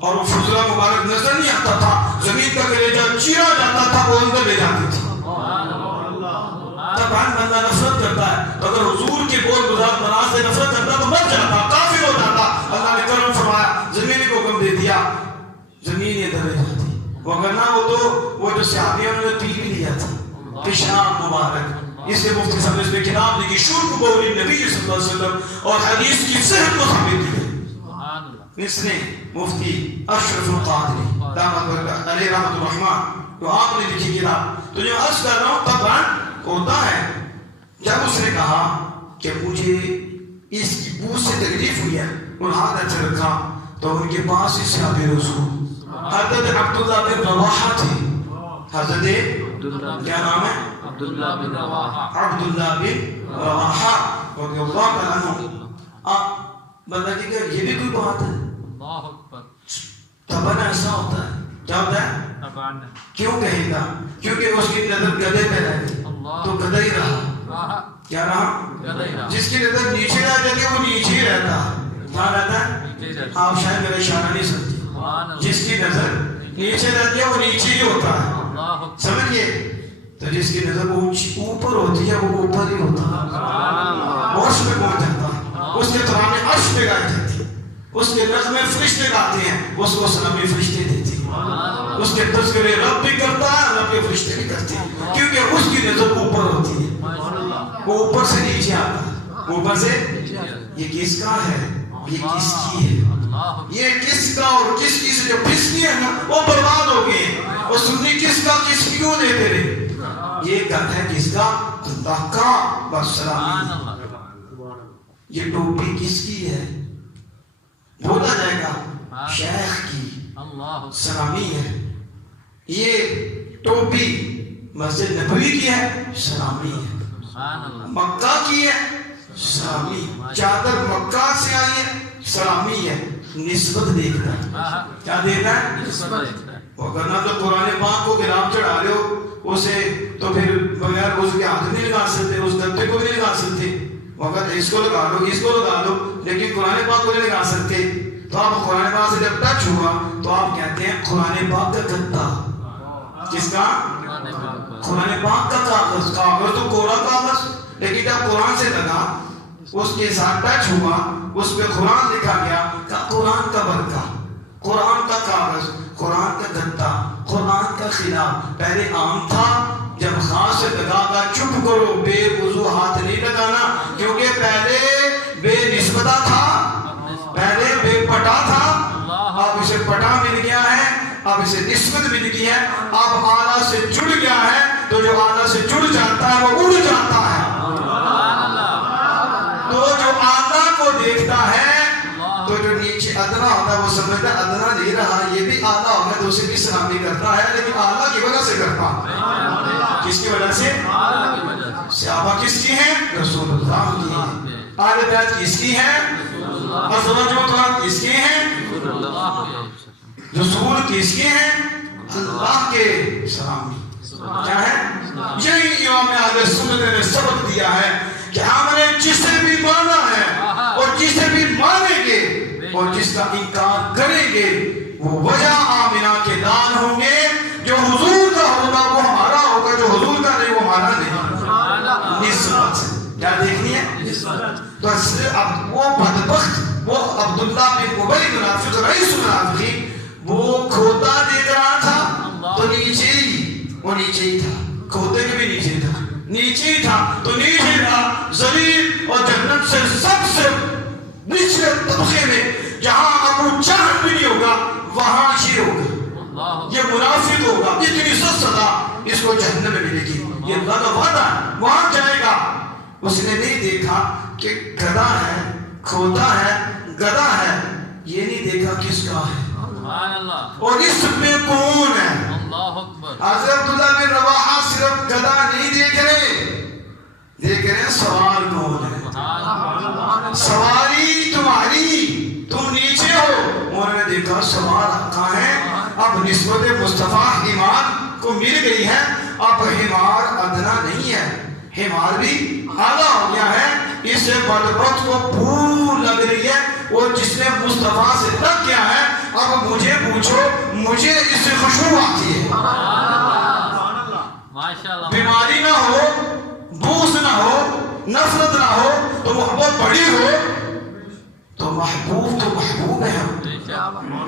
اور وہ فضلہ مبارک نظر نہیں آتا تھا. زمین کا کلیجہ چیرا جاتا تھا، وہ اندر لے جاتی تھی. طبعاً بندہ نفرت کرتا ہے تو اگر حضور کے بول گزار بناس سے نفرت کرتا تو مر جاتا، کافر ہو جاتا. اللہ نے کرم فرمایا، زمین کو حکم دے دیا، زمین یہ دبے جاتی. اگر نہ ہو تو وہ جو صحابیوں نے پی بھی لیا تھا پیشاب مبارک. اس لیے مفتی صاحب نے اس میں کتاب لکھی شرب قول نبی صلی اللہ علیہ وسلم اور حدیث کی صحت کو ثابت کی ہے. اس نے مفتی اشرف القادری دامت علیہ رحمۃ الرحمن جو آپ نے لکھی کتاب. تو جو عرض کر رہا ہوں طبعاً ہوتا ہے. جب اس نے کہا کہ مجھے اس کی بو سے تکلیف ہوئی ہے اور ہاتھ اچھا رکھا تو ان کے پاس اس صحابی رسول حضرت عبداللہ بن رواحہ تھے. حضرت کیا نام ہے؟ عبداللہ بن رواحہ رضی اللہ عنہ. بندہ کہ یہ بھی کوئی بات ہے؟ طبعاً ایسا ہوتا ہے. کیا ہوتا ہے؟ کیوں کہے گا؟ کیونکہ اس کی نظر گدھے پہ رہ گئی تو گدھا ہی رہا. کیا رہا؟ جس کی نظر نیچے رہ جاتی ہے وہ نیچے ہی رہتا. کہاں رہتا ہے؟ آپ شاید میرا اشارہ نہیں سمجھتے. جس کی نظر نیچے رہتی ہے وہ نیچے ہی ہوتا ہے. سمجھئے؟ تو جس کی نظر اوپر ہوتی ہے وہ اوپر ہی ہوتا ہے. عرش پہ پہنچ جاتا ہے. اس کے ترانے عرش پہ گائی جاتی ہے. اس کے نظمیں فرشتے گاتے ہیں، اس کو سلامی فرشتے دیتی ہیں. اس کے تذکرے رب بھی کرتا ہے، رب کے فرشتے بھی کرتے ہیں، کیونکہ اس کی نظر اوپر ہوتی ہے. وہ اوپر سے نیچے آتا ہے. اوپر سے یہ کس کا ہے؟ یہ کس کی ہے؟ یہ کس کا اور کس کی سے جو پھسنی ہے نا وہ برباد ہو گئے. اور سنی کس کا کس کی کیوں دیتے رہے؟ یہ گھر ہے کس کا؟ اللہ کا. بس سلامی. یہ ٹوپی کس کی ہے؟ بولا جائے گا شیخ کی. سلامی ہے. یہ ٹوپی مسجد نبوی کی ہے، سلامی ہے. مکہ کی ہے، سلامی. چادر مکہ سے آئی ہے، سلامی ہے. نسبت دیکھتا ہے. کیا دیکھتا ہے؟ وگرنہ تو قرآن پاک کو گرام چڑھا رہے ہو اسے تو پھر بغیر اس کے ہاتھ نہیں لگا سکتے، اس دبتے کو بھی نہیں لگا سکتے، وقت اس کو لگا لو اس کو لگا لو، لیکن قرآن پاک کو نہیں لگا سکتے۔ تو آپ قرآن پاک سے جب ٹچ ہوا تو آپ کہتے ہیں قرآن پاک کا گدا، کس کا؟ قرآن پاک کا کاغذ، کاغذ تو کوڑا کاغذ، لیکن جب قرآن سے لگا اس کے ساتھ ٹچ ہوا اس پہ قرآن لکھا گیا کہ قرآن کا برکہ، قرآن کا کاغذ، قرآن کا گدا، قرآن کا خلاف۔ پہلے عام تھا، جب خاص سے لگا گا چپ کرو، بے وضو ہاتھ نہیں لگانا، کیونکہ پہلے بے نسبتہ تھا، پہلے بے پٹا تھا، اب اسے پٹا مل گیا ہے، اب اسے نسبت مل گئی ہے، اب آلہ سے جڑ گیا ہے، تو جو آلہ سے جڑ جاتا ہے وہ اڑ جاتا ہے۔ تو جو آلہ کو دیکھتا ہے تو جو نیچے ادنا ہوتا ہے وہ سمجھتا ہے ادنا نہیں رہا، یہ بھی آلہ ہوگا تو اسے بھی سلامی کرتا ہے، لیکن آلہ کی وجہ سے کرتا۔ کس کی وجہ سے؟ صحابہ کس کی ہیں؟ رسول اللہ کی ہیں۔ اہل بیت کس کی ہیں؟ ازواج مطہرات کس کی ہیں؟ رسول کس کے ہیں؟ اللہ کے سلامی۔ کیا ہے؟ یہی امام اہل سنت نے سبق دیا ہے کہ ہم نے جسے بھی مانا ہے اور جسے بھی مانیں گے اور جس کا انکار کریں گے وہ وجہ آمنہ کے دان ہوں گے، جو حضور کا ہوگا وہ ہمارا ہوگا، جو حضور کا نہیں وہ ہمارا نہیں۔ نسبت کیا دیکھنی ہے؟ تو اب وہ بدبخت، وہ عبداللہ بن ابی منافق رئیس المنافقین، وہ کھوتا دیکھ رہا تھا تو نیچے ہی تھا، کھوتے کے بھی نیچے ہی تھا تو نیچے تھا، ذلیل اور جنت سے سب سے نچلے طبقے میں، جہاں ابو جہل بھی نہیں ہوگا وہاں یہ ہوگا، یہ منافق ہوگا، اتنی سخت سزا اس کو جہنم میں ملے گی، یہ اللہ کا وعدہ ہے، وہاں جائے گا۔ اس نے نہیں دیکھا کہ گدھا ہے، کھوتا ہے، گدھا ہے، یہ نہیں دیکھا کس کا ہے اور اس میں کون ہے۔ حضرت عبداللہ بن رواحہ صرف گدھا نہیں دیکھ رہے سوار کون ہے، سواری تمہاری، تم نیچے ہو۔ انہوں نے دیکھا سوار کہاں ہے، اب نسبت مصطفیٰ حمار کو مل گئی ہے، اب حمار ادنا نہیں ہے، حمار بھی اعلیٰ ہو گیا ہے۔ اس بدبخت کو بھول لگ رہی ہے، اور جس نے مصطفیٰ سے لگ گیا ہے، اب مجھے پوچھو مجھے اس سے خوشبو آتی ہے۔ بیماری نہ ہو، بوس نہ ہو، نفرت نہ ہو تو محبت بڑی ہو تو محبوب ہے۔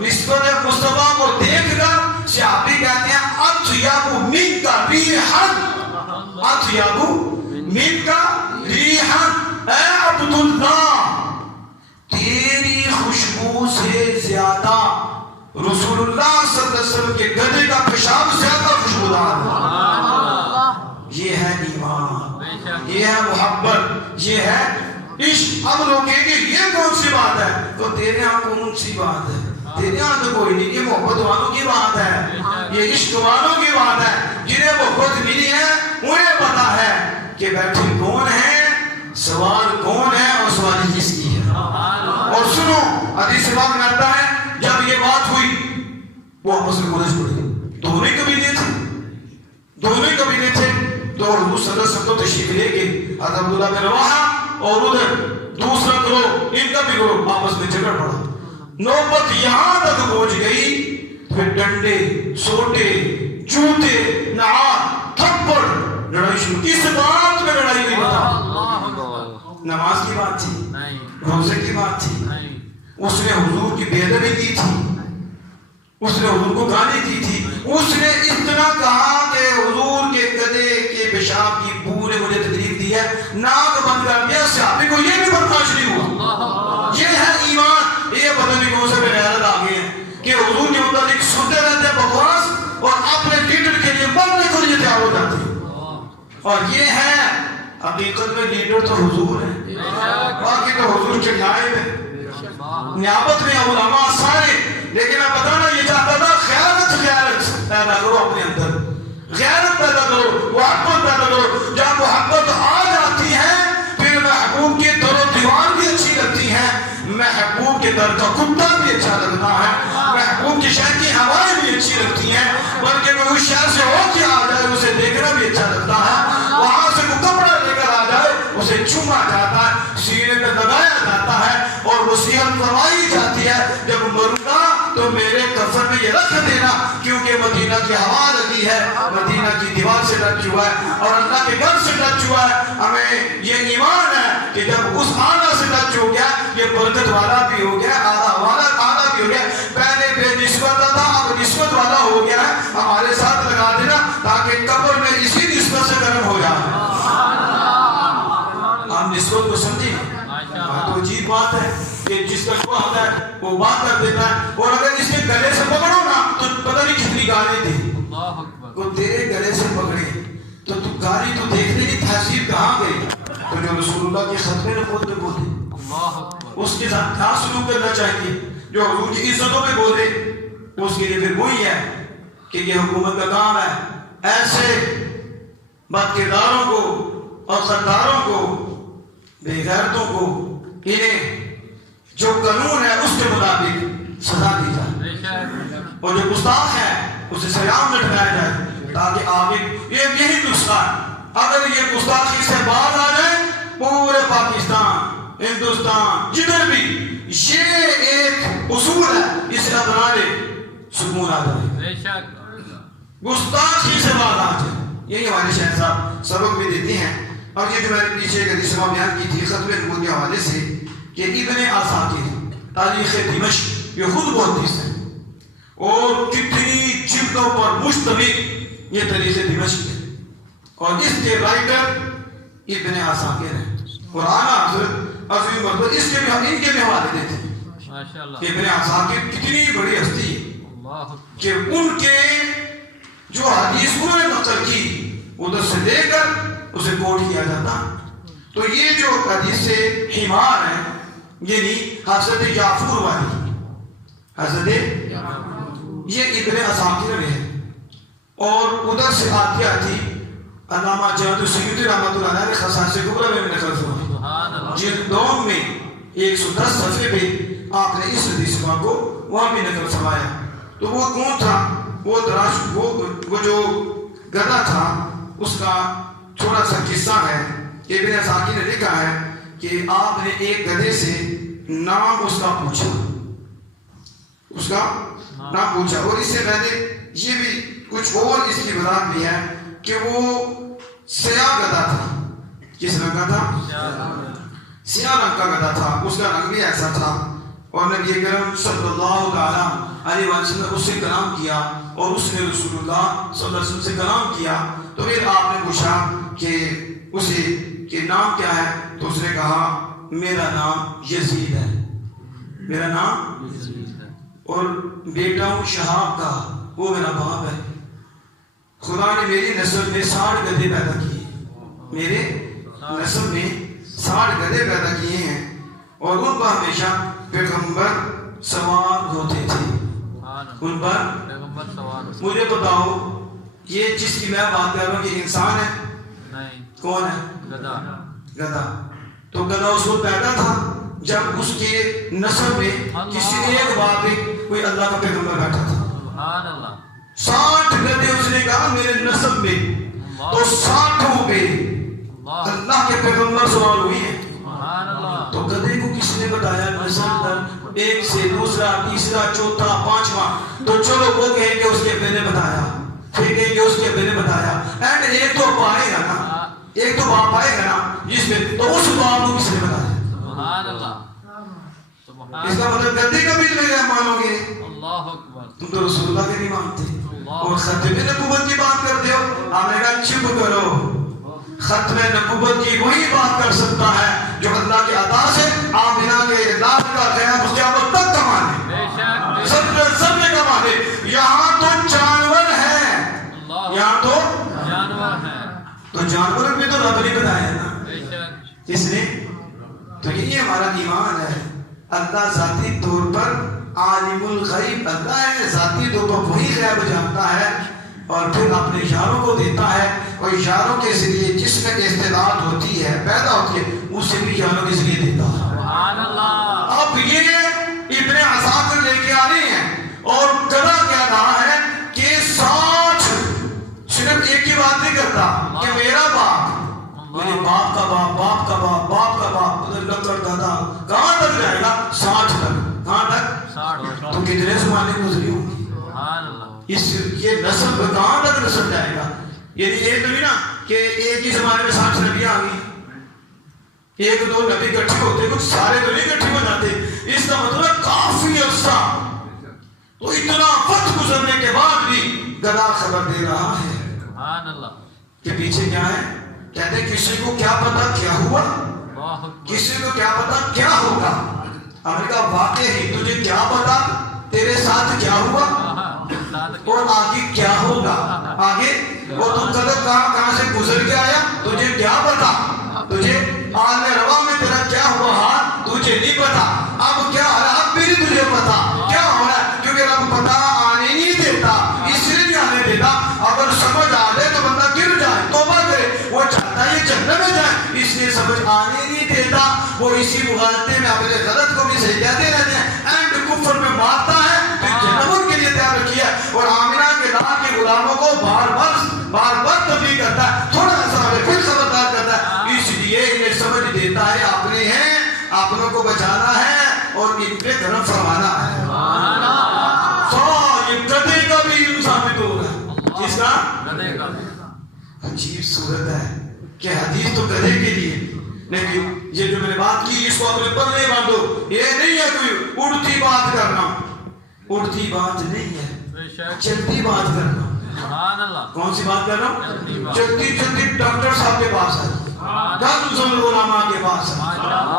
نسبت مصطفیٰ کو دیکھ کر صحابی کہتے ہیں اطیب منک ریحا، اطیب منک ریحا، اے عبداللہ تیری خوشبو سے زیادہ رسول اللہ صلی اللہ علیہ وسلم کے گدھے کا پیشاب زیادہ خوشبودار ہے۔ یہ ہے ایمان، یہ ہے محبت، یہ ہے عشق۔ اب لوگ کہیں گے یہ کون سی بات ہے، تو تیرے ہاں کون سی بات ہے، تیرے ہاں تو کوئی نہیں، یہ محبت والوں کی بات ہے، یہ عشق والوں کی بات ہے، جنہیں محبت ملی ہے انہیں پتا ہے کہ بیٹھے کون ہے، سوال کون ہے اور سوالی کس کی ہے۔ اور سنو حدیث پاک میں آتا ہے جب یہ بات ہوئی وہ آپس میں گرج پڑے، دونوں قبیلے تھے تو حضور صلی اللہ علیہ وسلم تو تشریف لے کے حضرت عبداللہ بن رواحہ اور ادھر دوسرا گروہ ان کا بھی گروہ آپس میں جھگڑ پڑا، نوبت یہاں تک پہنچ گئی، پھر ڈنڈے، سوٹے، جوتے، نعال، تھپڑ، لڑائی شروع۔ کس بات میں لڑائی ہوئی بتا؟ نماز کی بات تھی، روزے کی بات تھی، اس نے حضور کی بے ادبی کی تھی، اس نے حضور کو گالی دی تھی، اس نے اتنا کہا کہ حضور کے گدھے کے پیشاب کی بو نے مجھے تکلیف دی ہے، ناک بند کر دیا۔ صحابی کو یہ بھی برداشت نہیں ہوا۔ یہ ہے ایمان۔ یہ پتہ نہیں کون سے بغیرت آ گئے ہیں کہ حضور کے متعلق سنتے رہتے ہیں بکواس اور اپنے لیڈر کے لیے مرنے کو لیے تیار ہو جاتے ہیں۔ اور یہ ہے حقیقت میں لیڈر تو حضور ہے، باقی تو حضور کے نائب ہے، نیابت میں علماء سارے۔ لیکن میں بتانا یہ چاہتا تھا غیرت پیدا کرو اپنے اندر، غیرت پیدا کرو، محبت پیدا کرو۔ جب محبت آ جاتی ہے پھر محبوب کی در و دیوار بھی اچھی لگتی ہے، محبوب کے در کا کتا بھی اچھا لگتا ہے، محبوب کی شہر کی ہوائیں بھی اچھی لگتی ہیں بلکہ کوئی اس شہر سے ہو کے آ جائے اسے دیکھنا بھی اچھا لگتا ہے، وہاں سے کوئی کپڑا لے کر آ جائے اسے چوما جاتا ہے، سینے پہ لگایا جاتا ہے اور وصیت فرمائی جاتی ہے جب مروں گا تو میرے کفن میں یہ رکھ دینا، کیونکہ مدینہ کی ہوا لگی ہے، مدینہ کی دیوار سے ٹچ ہوا ہے اور اللہ کے گھر سے ٹچ ہوا ہے۔ ہمیں یہ ایمان ہے کہ جب اس آلہ سے ٹچ ہو گیا یہ برکت والا بھی ہو گیا، آلہ بھی ہو گیا، پہلے بے نسبت تھا اب نسبت والا ہو گیا ہے، ہمارے ساتھ لگا دینا تاکہ قبر میں اسی نسبت سے گرم ہو جائے۔ ہم نسبت کو سمجھیں، تو عجیب بات ہے کہ جس کا جو آتا ہے وہ بات کر دیتا ہے، اور اگر اس کے گلے سے پکڑو نا تو پتہ نہیں کتنی گالی تھی، وہ تیرے گلے سے پکڑے تو گالی تو دیکھنے کی تہذیب کہاں گئی؟ تو جو رسول اللہ کی ختم نبوت میں بولے اس کے ساتھ کیا سلوک کرنا چاہیے، جو حضور کی عزتوں میں بولے اس کے لیے پھر وہی ہے کہ یہ حکومت کا کام ہے ایسے بد کرداروں کو اور غداروں کو، بے غیرتوں کو، انہیں جو قانون ہے اس کے مطابق سزا دی جائے اور جو گستاخ ہے اسے سیام لٹکایا جائے تاکہ آگے یہی نسخہ ہے۔ اگر یہ گستاخی سے باز آ جائے پورے پاکستان ہندوستان جدھر بھی یہ ایک اصول ہے اسے اپنا لے سکون آ جائے، گستاخی سے باز آ جائے۔ یہی ہمارے شہر صاحب سبق بھی دیتے ہیں۔ اور یہ جو میں نے پیچھے ایک حدیث بیان کی تھی ختم نبوت کے حوالے سے کہ ابن عساکر تاریخ دمشق یہ خود محدث ہے اور کتنی جلدوں پر مشتمل یہ تاریخ دمشق ہے اور اس کے رائٹر ابن عساکر ہیں، قرآن حضرت عظیم مرتبہ اس کے بھی ان کے بھی حوالے دیتے ہیں۔ ابن عساکر کتنی بڑی ہستی ہے کہ ان کے جو حدیث انہوں نے نقل کی ادھر سے لے کر اسے کوٹ کیا جاتا۔ تو یہ جو حدیث حمار ہے یعنی حضرت جعفر والی، حضرت یہ ابن عساکر میں ہے اور ادھر سے آتی آتی علامہ جواد السیوطی رحمۃ اللہ علیہ نے خصائص کبریٰ میں نقل فرمائی، جلد دوم میں 110 صفحے پہ آپ نے اس حدیث کو وہاں بھی نقل فرمایا۔ تو وہ کون تھا؟ وہ جو گدھا تھا اس کا تھوڑا سا قصہ ہے کہ ابن عساکر نے لکھا ہے کہ آپ نے ایک گدھے سے نام اس کا پوچھا، اس کا نام پوچھا، اور اس سے میں نے یہ بھی کچھ اور اس کی وضاحت بھی ہے کہ وہ سیاہ گدھا تھا۔ کس رنگ کا تھا؟ سیاہ رنگ کا گدھا تھا، اس کا رنگ بھی ایسا تھا اور نبی کرم صلی اللہ علیہ وسلم نے اس سے کلام کیا اور اس نے رسول اللہ صلی اللہ علیہ وسلم سے کلام کیا۔ تو پھر آپ نے پوچھا کہ اسے کہ نام کیا ہے؟ تو اس نے کہا میرا نام یزید ہے، میرا نام یزید ہے اور بیٹا ہوں شہاب کا، وہ میرا باپ ہے۔ خدا نے میری نسل میں 60 گدھے پیدا کیے، میرے نسل میں 60 گدھے پیدا کیے ہیں اور ان پر ہمیشہ پیغمبر سوار ہوتے تھے، ان پر مجھے بتاؤ یہ جس کی میں بات کر رہا ہوں یہ انسان ہے؟ کون ہے؟ گدھا۔ تو گدھا اس وقت پیدا تھا جب اس کے نسل میں کسی ایک باپ میں کوئی اللہ کا پیغمبر بیٹھا تھا۔ 60 گدھے اس نے کہا میرے نسل میں، تو 60 پہ اللہ کے پیغمبر سوال ہوئی ہیں۔ تو گدھے کو کس نے بتایا نسل در ایک سے دوسرا تیسرا چوتھا پانچواں؟ تو چلو وہ کہیں کہ اس کے ابن نے بتایا، پھر کہیں کہ اس کے ابن نے بتایا، اینڈ ایک تو پائے گا نا، ایک تو باپ آئے گا نا جس میں، تو اس باپ کو کس نے بتایا؟ اس کا مطلب گدھے کا بھی جو ہے مانو گے، تم تو رسول اللہ کے نہیں مانتے اور ختم نبوت کی بات کرتے ہو۔ آپ نے کہا چپ کرو، ختم نبوت کی وہی بات کر سکتا ہے جو اللہ کے عطا سے آمنہ کے لال کا قیام اس قیامت تک کما لے، سب نے کما لے۔ یہاں تو جانور ہیں، یہاں تو جانور ہیں، تو جانور بھی تو رب نے بنایا نا، کس نے؟ تو یہ ہمارا ایمان ہے۔ اللہ ذاتی طور پر عالم الغیب اللہ ہے، ذاتی طور پر وہی غیب جانتا ہے اور پھر اپنے اشاروں کو دیتا ہے اور اشاروں کے ذریعے جس میں استعداد ہوتی ہے پیدا ہوتی ہے اسے بھی اشاروں کے ذریعے دیتا ہے۔ اب یہ ابن عساکر لے کے آ رہے ہیں اور گدھا کہہ رہا ہے یہ نسل کہاں تک نسل جائے گا؟ یعنی ایک نہیں نا کہ ایک ہی زمانے میں 60 نبیاں آ گئی، ایک دو نبی اکٹھے ہوتے، کچھ سارے تو نہیں اکٹھے ہو جاتے. اس کا مطلب کافی عرصہ، تو اتنا وقت گزرنے کے بعد بھی گدا خبر دے رہا ہے کہ پیچھے کیا ہے. کہتے ہیں کسی کو کیا پتا کیا ہوا، کسی کو کیا پتا کیا ہوگا. امریکہ واقعی تجھے کیا پتا تیرے ساتھ کیا ہوا اور آگے کیا ہوگا. آگے وہ تم قدر کہاں سے گزر کے آیا تجھے کیا پتا، تجھے عالم روا میں تیرا کیا ہوا حال تجھے نہیں پتا. اب کیا اب بھی نہیں تجھے پتا کیا ہو رہا ہے، کیونکہ رب پتا آنے نہیں دیتا، اس لیے نہیں آنے دیتا. اگر سمجھ آ جائے تو بندہ گر جائے، توبہ کرے. وہ چاہتا ہے یہ جنت میں جائے، اس لیے سمجھ آنے نہیں دیتا. وہ اسی مغالطے میں اپنے غلط کو بھی صحیح کہتے رہتے ہیں، اینڈ کفر میں مارتا ہے. جنت کے لیے تیار رکھی ہے. اور آمنہ کے لال کے غلاموں کو بار بار تبلیغ کرتا ہے، تھوڑا سا پھر خبردار کرتا ہے. اس لیے انہیں سمجھ دیتا ہے اپنے ہیں، اپنوں کو بچانا ہے اور ان پہ کرم فرمانا ہے. یہ گدھے کا بھی ثابت ہو رہا ہے. کس کا؟ گدھے کا. عجیب صورت ہے کہ حدیث تو گدھے کے لیے، لیکن یہ جو میں نے بات کی اس کو اپنے پلے باندھو. یہ نہیں ہے کوئی اڑتی بات کرنا، اڑتی بات نہیں ہے، چلتی بات کرنا. کون سی بات کر رہا ہوں؟ چلتی ڈاکٹر صاحب کے پاس ہے، کنز العلماء کے پاس ہے.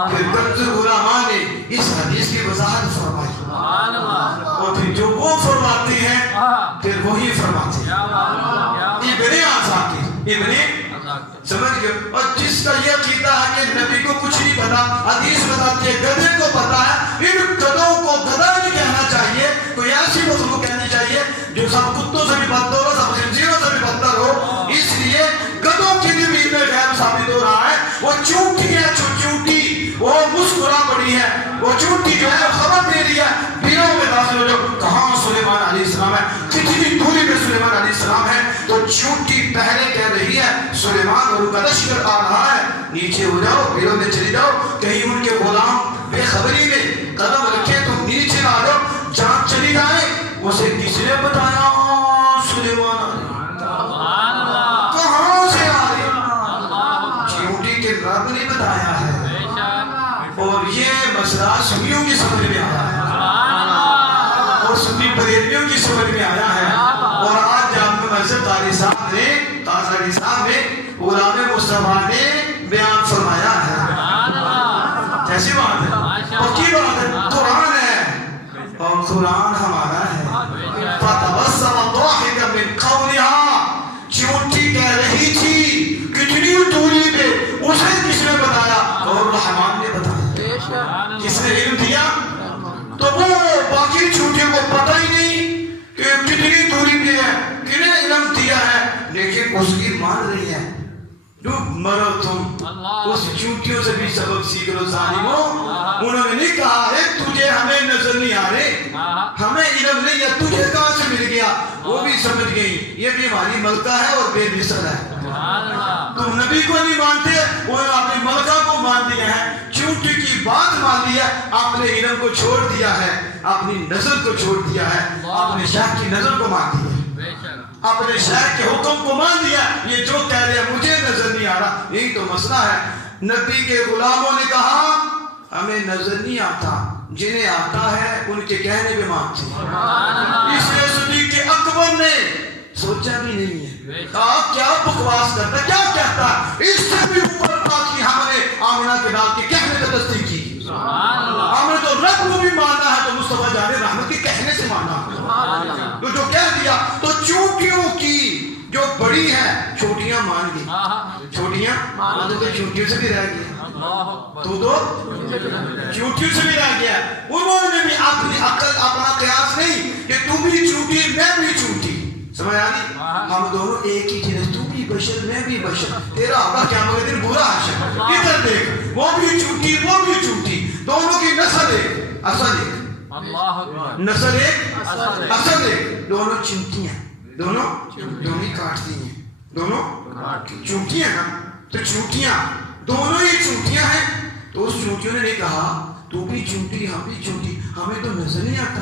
پھر کنز العلماء نے اس حدیث کی وضاحت فرمائی، اور پھر جو وہ فرماتی ہیں پھر وہی فرماتے ہیں. ابن عساکر، ابن سمجھ گئے. اور جس کا یہ عقیدہ ہے کہ نبی کو کچھ نہیں پتا، حدیث بتاتی ہے گدھے کو پتا ہے. ان گدھوں کو گدھا نہیں کہنا چاہیے، کوئی ایسی مخلوق کہنی چاہیے جو سب کتوں سے بھی بدتر ہو، سب خنزیروں سے بھی بدتر ہو. اس لیے گدھوں کی بھی علم غیب ثابت ہو رہا ہے. وہ چونٹی ہے، چونٹی وہ مسکرا پڑی ہے، وہ چونٹی جو ہے خبر دے رہی ہے بیروں میں داخل ہو جاؤ کہاں سلیمان علیہ السلام ہے، کتنی دوری پہ سلیمان علیہ السلام ہے. تو چونٹی پہلے کہہ رہی ہے سلیمان اور ان کا لشکر آ رہا ہے، نیچے ہو جاؤ، بیروں میں چلی جاؤ. کہیں ان کے غلام بے خبری میں قدم رکھے تو نیچے نہ آ جاؤ، جان چلی جائے. اسے کس نے بتایا سلیمان کہاں سے آ رہی؟ چونٹی کے رب نے بتایا ہے. اور یہ مسئلہ سنیوں کی سمجھ میں آیا ہے اور سنی بریلویوں کی سمجھ میں آیا ہے. اور آج جامع مسجد قاری صاحب نے غلام مصطفیٰ نے بیان فرمایا ہے. کیسی بات ہے، پکی بات ہے. قرآن ہے اور قرآن ہمارا ہے. فَتَبَسَّمَ ضَاحِكًا مِنْ قَوْلِهَا. چونٹی کہہ رہی تھی کتنی دوری پہ، اسے کس نے بتایا؟ اور رحمان نے بتایا. کس نے علم دیا؟ تو وہ باقی چونٹیوں کو پتہ ہی نہیں کہ کتنی دوری پہ ہے، کنہیں علم دیا ہے، لیکن اس کی مان رہی ہے. ڈوب مرو تم، اس چونٹیوں سے بھی سبق سیکھ لو ظالمو. انہوں نے نہیں کہا ہے تجھے ہمیں نظر نہیں آ رہے، ہمیں علم نہیں ہے، تجھے کہاں سے مل گیا. وہ بھی سمجھ گئی یہ بھی ہماری ملکہ ہے اور بے مثل ہے. تم نبی کو نہیں مانتے، انہوں نے اپنی ملکہ کو مان دیا ہے، چونٹی کی بات مان لیا، اپنے علم کو چھوڑ دیا ہے، اپنی نظر کو چھوڑ دیا ہے، اپنے شیخ کی نظر کو مان دیا، اپنے شیخ کے حکم کو مان دیا. یہ جو کہہ رہے ہیں مجھے نظر نہیں آ رہا، یہی تو مسئلہ ہے. نبی کے غلاموں نے کہا ہمیں نظر نہیں آتا، جنہیں آتا ہے ان کے کہنے پہ مانتے ہیں. اس لیے صدیق اکبر نے سوچا بھی نہیں ہے، آپ کیا بکواس کرتا ہے، کیا کہتا ہے. اس سے بھی اوپر بات کی ہم نے آمنہ کے لال کے کہنے پہ تصدیق کی. ہم نے تو رب کو بھی مانا ہے تو مصطفیٰ جان رحمت کے کہنے سے مانا. تو جو کہہ دیا تو چونٹیوں کی جو بڑی ہے چھوٹیاں مان گئی، چھوٹیاں تو چونٹیوں سے بھی رہ گیا، تو چونٹیوں سے بھی رہ گیا. انہوں نے بھی اپنی عقل اپنا قیاس نہیں کہ تو بھی چونٹی میں بھی چونٹی. سمجھ آ گئی؟ ہم دونوں ایک ہی چیز، تو بھی بشر میں بھی بشر، تیرا آقا کیا مگر دن برا حشر. ادھر دیکھ، وہ بھی چونٹی وہ بھی چونٹی، دونوں کی نسل ایک اصل ایک، نسل ایک اصل ایک. دونوں چونٹیاں، دونوں کاٹتی ہیں، دونوں چونٹیاں نا. تو چونٹیاں دونوں ہی چونٹیاں ہیں. تو اس چونٹیوں نے نہیں کہا تو بھی چونٹی ہم بھی چونٹی، ہمیں تو نظر نہیں آتا.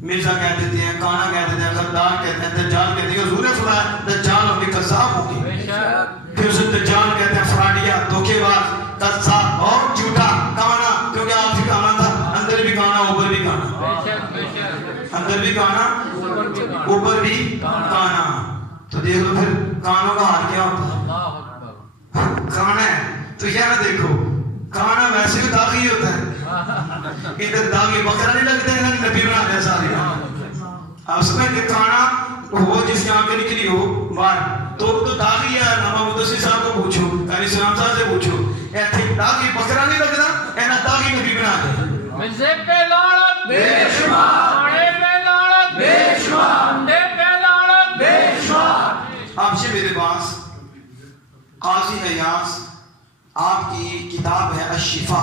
مرزا کہہ دیتے ہیں، کانا کہہ دیتے ہیں، غدار کہتے ہیں، دجال کہتے ہیں. حضور نے فرمایا دجال اور کذاب ہوگی. پھر اسے دجال کہتے ہیں فراڈیا، دھوکے باز، کذاب اور جھوٹا. کانا کیونکہ آپ سے کانا تھا، اندر بھی کانا اوپر بھی کانا، اندر بھی کانا اوپر بھی کانا. تو دیکھ لو پھر کانوں کا حال کیا ہوتا ہے. کانا ہے تو یہ نہ دیکھو، کانا ویسے بھی داغی ہوتا ہے. ادھر داغی بکرا نہیں لگتا ہے، نبی بنا دیا ساری. آپ سمجھ کہ کانا وہ جس کی آنکھ نکلی ہو باہر تو داغی ہے. ہمارا مدثر صاحب کو پوچھو، قاری سلام صاحب سے پوچھو، ایتھے داغی بکرا نہیں لگتا، اینا داغی نبی بنا دیا. مجھے پہ لعنت بے شمار، پہ لعنت بے شمار، پہ لعنت بے شمار. آپ سے میرے پاس قاضی عیاض آپ کی کتاب ہے الشفا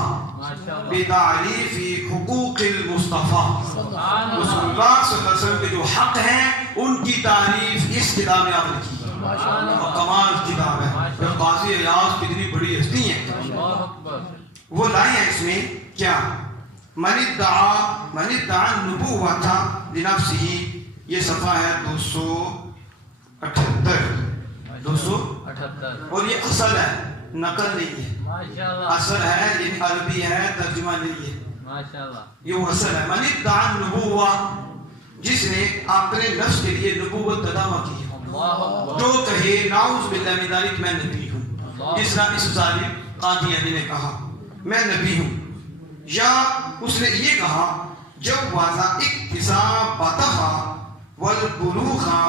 بتعریف حقوق المصطفیٰ. رسول اللہ صلی اللہ علیہ وسلم کے جو حق ہیں ان کی تعریف اس کتاب میں آپ نے کی. کمال کتاب ہے. قاضی عیاض کتنی بڑی ہستی ہیں. وہ لائے ہیں اس میں کیا؟ من ادعا النبوۃ لنفسہ، یہ صفحہ ہے 278 اور یہ اصل ہے، نقل نہیں ہے. اصل ہے یعنی عربی ہے، ترجمہ نہیں ہے. یہ وہ اصل ہے. من ادعا النبوۃ، جس نے اپنے نفس کے لیے نبوت کا دعویٰ کیا، جو کہے نعوذ باللہ من ذلک میں نبی ہوں، جس طرح اس ظالم قادیانی نے کہا میں نبی ہوں، یا اس نے یہ کہا جب واضح اکتساباتہا والبلوغا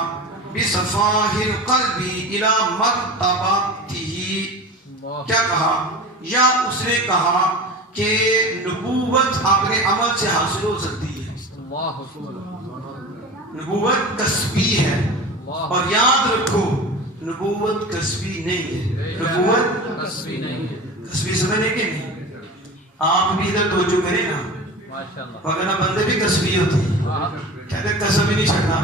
بصفاہ القلب الى مرتبتہ، کیا کہا؟ یا اس نے کہا کہ نبوت اپنے عمل سے حاصل ہو سکتی ہے. نبوت کسبی ہے، اور یاد رکھو نبوت کسبی نہیں ہے. نبوت کسبی سمجھنے کے نہیں. آپ بھی ادھر توجہ کریں نا، وگرنہ بندے بھی کسبی ہوتے ہیں. کہتے ہیں قسم ہی نہیں چھڑنا،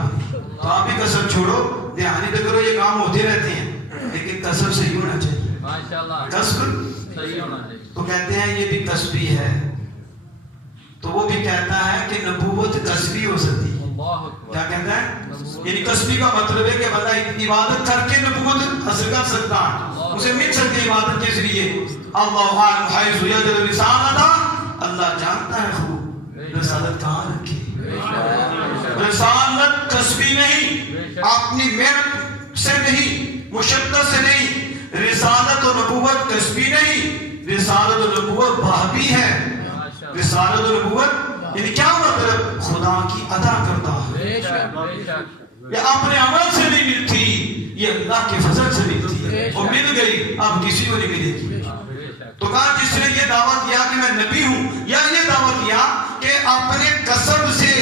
تو آپ بھی قسم چھوڑو، دھیانی تو کرو، یہ کام ہوتے رہتے ہیں، لیکن قسم صحیح ہونا چاہیے. قسم تو کہتے ہیں یہ بھی کسبی ہے. تو وہ بھی کہتا ہے کہ نبوت کسبی ہو سکتی ہے. کیا کہتا ہے؟ یعنی کسبی کا مطلب ہے کہ بندہ عبادت کر کے نبوت حاصل کر سکتا ہے، اسے مل سکتی ہے عبادت کے ذریعے. اللہ اعلم حیث یجعل رسالتہ، اللہ جانتا ہے خوب رسالت کہاں رکھی. رسالت کسبی نہیں، اپنی محنت سے نہیں، مشقت سے نہیں. رسالت و نبوت کسبی نہیں، رسالت و نبوت بہبی ہے. رسالت و نبوت یعنی کیا مطلب؟ خدا کی ادا کرتا ہے. یہ اپنے عمل سے نہیں ملتی، یہ اللہ کے فضل سے ملتی ہے. اور مل گئی، اب کسی کو نہیں ملے گی. تو کہا جس نے یہ دعویٰ کیا کہ میں نبی ہوں، یا یہ دعویٰ کیا کہ اپنے کسب سے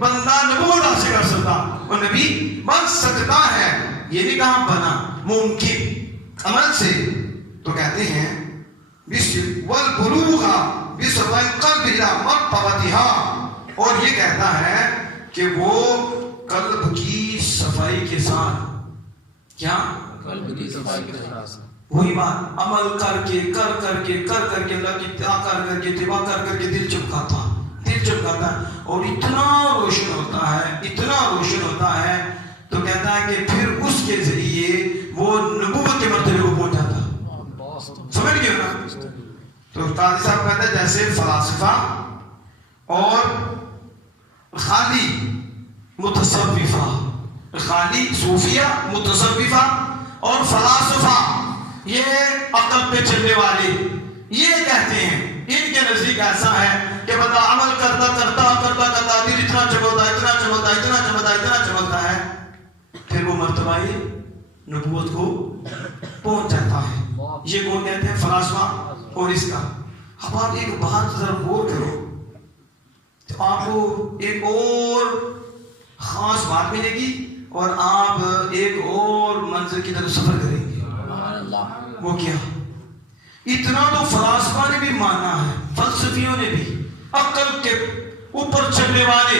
بندہ نبوت حاصل کر سکتا اور نبی بن سکتا ہے، یہ نہیں کہا بنا، ممکن عمل سے. تو کہتے ہیں والبلوغ بصفاء القلب الى مرتبتها، اور یہ کہتا ہے کہ وہ قلب کی صفائی کے ساتھ، کیا قلب کی صفائی کے ساتھ وہی بات عمل کر کے اللہ کی اطاعت کر کے اتباع کر کے دل چمکاتا اور اتنا روشن ہوتا ہے تو کہتا ہے کہ پھر اس کے ذریعے وہ نبوت کے مرتبے کو پہنچ جاتا. سمجھ گئے نا؟ تو قاضی صاحب کہتے ہیں جیسے فلاسفہ اور خالی متصوفہ، خالی صوفیہ متصوفہ اور فلاسفہ، یہ عقل پہ چلنے والے یہ کہتے ہیں ان کے نزدیک ایسا ہے کہ بندہ عمل کرتا دل اتنا چمکتا ہے پھر وہ مرتبہ نبوت کو پہنچ جاتا ہے. یہ کون کہتے ہیں؟ فلاسفہ. اور اس کا اب آپ ایک بات ذرا غور کرو تو آپ کو ایک اور خاص بات ملے گی اور آپ ایک اور منزل کی طرف سفر کریں گے. وہ کیا؟ اتنا تو فلاسفہ نے بھی مانا ہے، فلسفیوں نے بھی، عقل کے اوپر چلنے والے،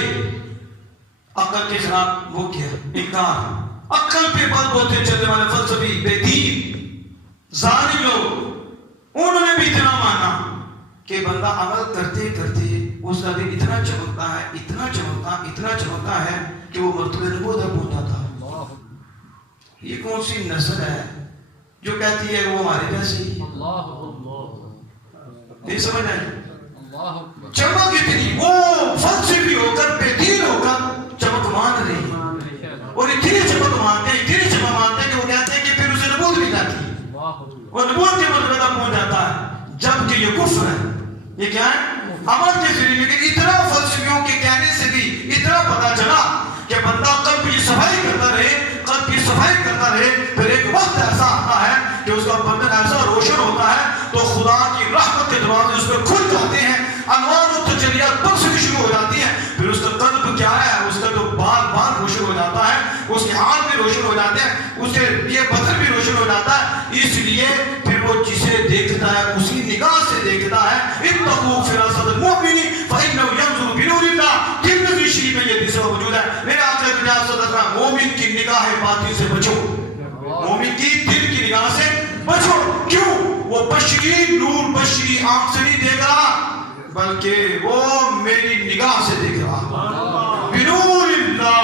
عقل کے خلاف وہ کیا؟ انکار. عقل پہ بل بولتے چلنے والے فلسفی بے دین ظالم لوگ، انہوں نے بھی اتنا مانا کہ بندہ عمل کرتے اس کا دل اتنا چمکتا ہے، اتنا چمکتا ہے کہ وہ مرتبہ نبوت تک پہنچتا تھا۔ یہ کون سی نسل ہے جو کہتی ہے وہ ہمارے جیسے ہی؟ نہیں سمجھ آئی؟ چمک اتنی، وہ فلسفی ہو کر، بے دین ہو کر چمک مان رہی ہے، اور اتنی چمک مانتے ہیں کہ وہ کہتے ہیں کہ پھر اسے نبوت بھی جاتی ہے، اور نبوت کے مرتبہ تک پہنچ جاتا ہے، جبکہ یہ کفر ہے۔ یہ کیا ہے؟ عمل کے ذریعے۔ لیکن اتنا فلسفیوں کے کہنے سے بھی اتنا پتا چلا کہ بندہ قلب کی صفائی کرتا رہے، پھر ایک وقت ایسا آتا ہے کہ اس کا بدن ایسا روشن ہوتا ہے تو خدا کی رحمت کے دروازے اس پہ کھل جاتے ہیں، انوار و تجلیات برسنی شروع ہو جاتی ہیں، پھر اس کا قلب کیا ہے، اس کا جو بار روشن ہو جاتا ہے، اس کے ہاتھ بھی روشن ہو جاتے ہیں، اس کے یہ بدن بھی روشن ہو جاتا ہے۔ اس لیے پھر وہ جسے دیکھتا ہے اسی نگاہ سے دیکھتا ہے۔ اتقوا فراست المؤمن فإنه ينظر بنور اللہ۔ ترمذی شریف میں یہ حدیث موجود ہے، میرے آقا صلی اللہ علیہ وسلم، مومن کی نگاہ باطن سے بچو، مومن کی دل کی نگاہ سے بچو۔ کیوں؟ وہ بشری نور، بشری آنکھ سے نہیں دیکھ رہا، بلکہ وہ میری نگاہ سے دیکھ رہا، بنور اللہ،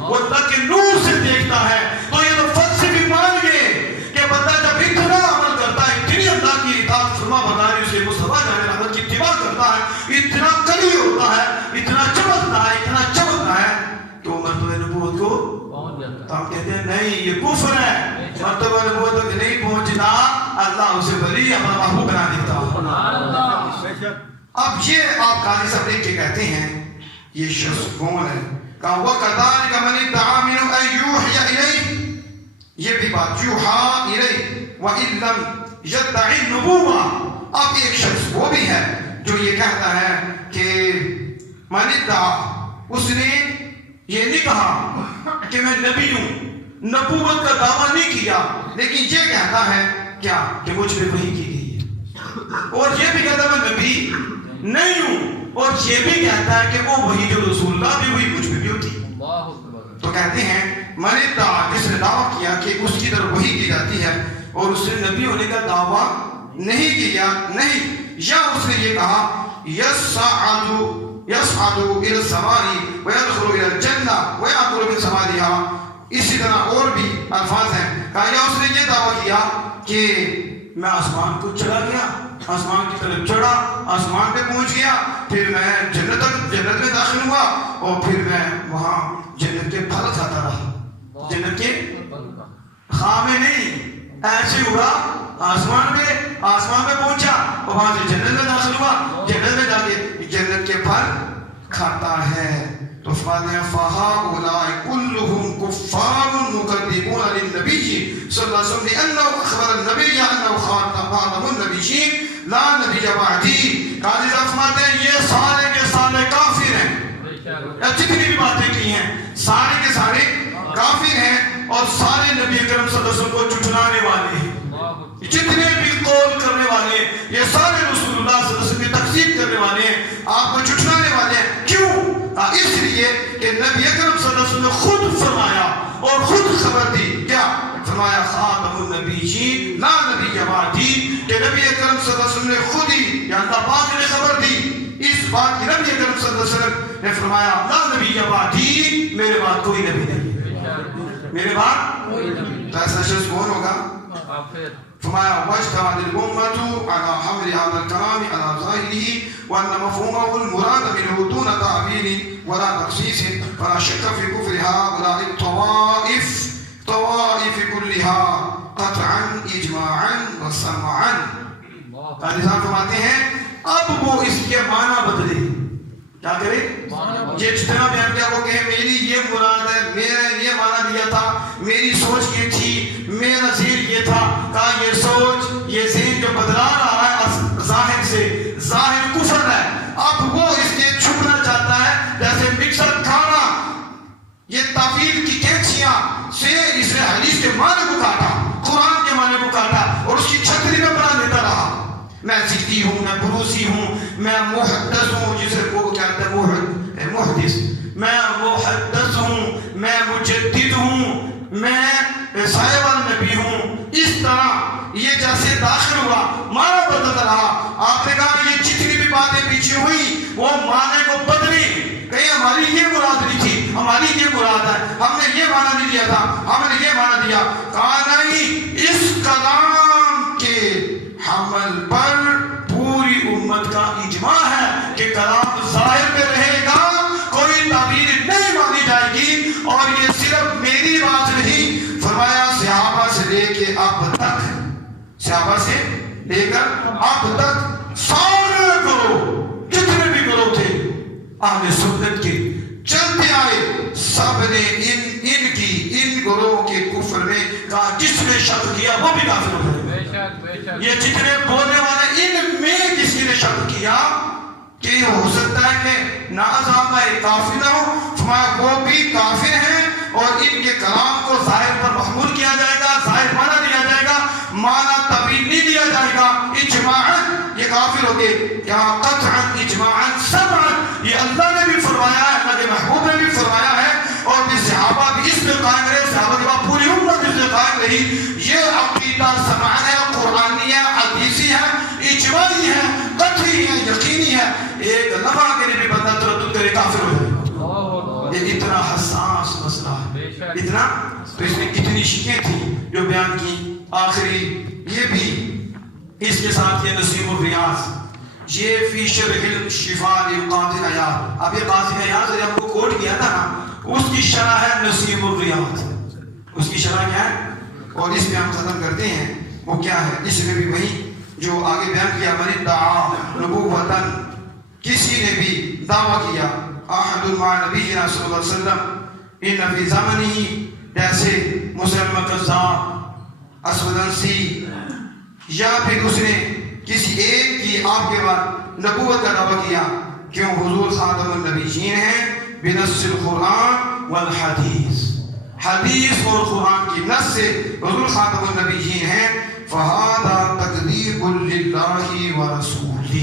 وہ اللہ کے نور سے دیکھتا ہے۔ تو یہ تو فلسفی مان گئے کہ بندہ جب اتنا عمل کرتا ہے، اتنی اللہ کی اطاعت فرما برداری سے مصطفیٰ جان رحمت کی اتباع کرتا ہے، اتنا قوی ہوتا ہے، اتنا چمکتا ہے کہ وہ مرتبہ نبوت کو تو ہم کہتے ہیں نہیں، یہ کفر ہے، مرتبہ نبوت تک نہیں پہنچتا، اللہ اسے بری اپنا محبوب بنا دیتا ہے۔ اب یہ آپ قاضی صاحب لکھ کے کہتے ہیں یہ شخص کون ہے؟ کہا وَكَذَلِكَ مَنِ ادَّعَىٰ مِنْهُ أَن يُوحِيَ إِلَيْهِ، یہ بھی بات یوحیٰ إِلَيْهِ وَإِن لَمْ يَدَّعِ النُّبُوَّةَ۔ اب ایک شخص وہ بھی ہے جو یہ کہتا ہے کہ مَنِ ادَّعَىٰ، اس نے یہ نہیں کہا کہ میں نبی ہوں، نبوت کا دعویٰ نہیں کیا، لیکن یہ کہتا ہے کیا کہ مجھ پہ وحی کی گئی ہے، اور یہ بھی کہتا ہے میں نبی نہیں ہوں، اور یہ بھی کہتا ہے کہ وہ وحی جو رسول اللہ بھی ہوئی مجھ پہ بھی ہوتی۔ تو کہتے ہیں من ادعا، جس نے دعویٰ کیا کہ اس کی طرف وحی کی جاتی ہے اور اس نے نبی ہونے کا دعویٰ نہیں کیا، نہیں، یا اس نے یہ کہا يصعد الى السماء ويدخل الى الجنہ ويأكل من ثمرها، اسی طرح اور بھی الفاظ ہیں۔ کہا یا اس نے یہ دعویٰ کیا کہ میں آسمان کو چلا گیا، آسمان کی طرف چڑھا، آسمان پہ پہنچ گیا، پھر میں جنت میں داخل ہوا، اور پھر میں وہاں جنت کے پھل کھاتا رہا، جنت کے خامے نہیں، ایسے ہوا آسمان پہ پہنچا، اور وہاں سے جنت میں داخل ہوا، جنت میں جا کے جنت کے پھل کھاتا ہے۔ تو فرماتے ہیں فَهَؤُلَاءِ كُلُّهُمْ كُفَّارٌ مُكَذِّبُونَ لِلنَّبِيِّ صلی اللہ علیہ وسلم لِأَنَّهُ أَخْبَرَ النَّبِيَّ أَنَّهُ خَاتَمُ النَّبِيِّينَ لَا نَبِيَّ بَعْدِي۔ قاضی صاحب فرماتے ہیں یہ سارے کے سارے کافر ہیں، جتنی بھی باتیں کی ہیں سارے کے سارے کافر ہیں، اور سارے نبی اکرم صلی اللہ علیہ وسلم کو جھٹلانے والے ہیں، جتنے بھی قول کرنے والے ہیں یہ سارے رسول اللہ صلی اللہ علیہ وسلم کی تکذیب کرنے والے ہیں، آپ کو جھٹلانے والے ہیں۔ کیوں؟ اس لیے کہ نبی اکرم صلی اللہ علیہ وسلم نے خود فرمایا اور خود خبر دی، کیا فرمایا؟ خاتم النبیین لا نبی بعدی، کہ نبی اکرم صلی اللہ علیہ وسلم نے خود ہی یا اللہ پاک نے خبر دی اس بات کی، نبی اکرم صلی اللہ علیہ وسلم نے فرمایا لا نبی بعدی، میرے بعد کوئی نبی نہیں، میرے بعد کوئی نبی۔ تو ایسا شخص کون ہوگا؟ فرمایا واجتمعت الأمة على حمل هذا الكلام على ظاهره وأن مفهومه المراد منه دون تعبير ولا تخصيص، فلا شك في كفر هؤلاء الطوائف كلها قطعا إجماعا وسمعا۔ قاضی صاحب فرماتے ہیں اب وہ اس کے معنی بدلے، کیا کرے؟ یہ جتنا بیان کیا وہ کہے میری یہ مراد ہے، میں نے یہ معنی دیا تھا، میری سوچ یہ تھی، میرا ذہن یہ تھا۔ کہا یہ سوچ، یہ ذہن جو بدلا رہا ہے ظاہر سے، ظاہر کفر ہے، اب وہ اس کے چھپنا چاہتا ہے، جیسے مکسر کھانا، یہ تعویل کی کینچیاں سے اس نے حدیث کے معنی کو کاٹا، قرآن کے معنی کو کاٹا، اور اس کی چھتری میں بنا دیتا رہا۔ میں زدی ہوں، میں بروسی ہوں، میں محدث ہوں، جسے وہ کہتے ہیں محدث، میں محدث ہوں، میں مجدد ہوں، میں صاحب النبی ہوں۔ اس طرح یہ جیسے داخل ہوا مانا بدلتا رہا۔ آپ نے کہا یہ جتنی بھی باتیں پیچھے ہوئی وہ معنی کو بدلی، کہیں ہماری یہ مراد نہیں تھی، ہماری یہ مراد ہے، ہم نے یہ معنی نہیں دیا تھا، ہم نے یہ معنی دیا. کہا نہیں، اس کلام کے حمل پر پوری امت کا اجماع ہے کہ کلام ظاہر میں رہے گا، کوئی تعبیر نہیں مانی جائے گی. اور یہ صرف میری بات نہیں، فرمایا صحابہ سے لے کے اب تک، صحابہ سے لے کر اب تک سارے گروہ، جتنے بھی گروہ تھے اہل سنت کے، چلتے آئے، سب نے ان گروہ کے کفر میں کہا جس نے شک کیا وہ بھی کافر ہو جائے. یہ جتنے بولنے والے، ان میں کسی نے شک کیا کہ یہ ہو سکتا ہے کہ ناظام کافر نہ ہو، فرمایا وہ بھی کافر ہیں. اور ان کے کلام کو ظاہر پر محمول کیا جائے گا، ظاہر معنی دیا جائے گا، معنی طویل نہیں دیا جائے گا. اجماعاً یہ کافر ہو گئے. کیا قطعاً اجماعاً سمعاً، یہ اللہ نے بھی فرمایا ہے، اللہ کے محبوب نے بھی فرمایا ہے، اور بھی صحابہ بھی اس میں قائم رہے، صحابہ کے بعد پوری امت اس میں قائم رہی. یہ عقیدہ سمعن ہے، قرآنی ہے، حدیثی ہے، اجماعی ہے، قطعی ہے، یقینی ہے. ایک لمحہ کے لیے بھی بندہ تردد کرے کافر ہو جائے. یہ اتنا حساس مسئلہ ہے، اتنا. تو اس میں کتنی شکیں تھیں جو بیان کی. آخری یہ بھی اس کے ساتھ یہ نسیم الریاض، یہ فی شرح الشفاء للقاضی عیاض. اب یہ قاضی عیاض نے ہم کو کوٹ کیا تھا نا، اس کی شرح ہے نسیم الریاض. اس کی شرح کیا ہے؟ اور اس میں ہم ختم کرتے ہیں. وہ کیا ہے؟ اس میں بھی وہی جو آگے بیان کیا، من ادعا نبوتاً، کسی نے بھی دعویٰ کیا، احد مع نبینا صلی اللہ علیہ وسلم ان فی زمنہ، جیسے مسلمہ کذاب، اسود انسی، یا پھر اس نے کسی ایک کی آپ کے بعد نبوت کا دعویٰ کیا. کیوں؟ حضور خاتم النبیین ہیں بنص القرآن والحدیث، حدیث اور قرآن کی نص سے حضور خاتم النبیین ہیں. فَهَذَا تَكْذِيبٌ لِلَّهِ وَرَسُولِهِ،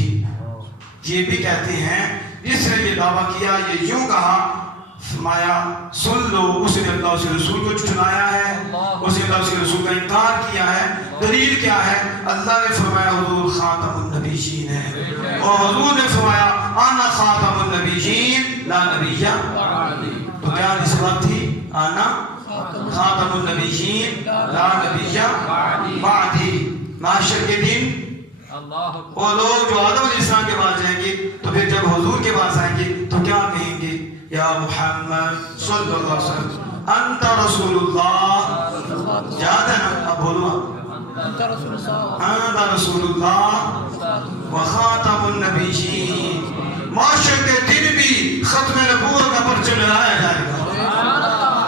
یہ بھی کہتے ہیں جس نے یہ دعویٰ کیا، یہ یوں کہا، فرمایا سن لو، اس نے اللہ اس کے رسول کو جھٹلایا ہے، اس نے اللہ اس کے رسول کا انکار کیا ہے. دلیل کیا ہے؟ اللہ نے فرمایا حضور خاتم النبیین ہے، اور حضور نے فرمایا انا خاتم النبیین لا نبی بعدی. تو کیا نسبت تھی؟ انا خاتم النبیین لا نبی بعدی. معاشر کے دن وہ لوگ جو آدم علیہ السلام کے پاس جائیں گے، تو پھر جب حضور کے پاس آئیں گے تو کیا کہیں گے؟ یا محمد صلی اللہ علیہ وسلم انت رسول اللہ. یاد ہے نا؟ اب بولو، انت رسول اللہ وخاتم النبیین. معاشر کے دن بھی ختم نبوت کا پرچم لہرایا جائے گا،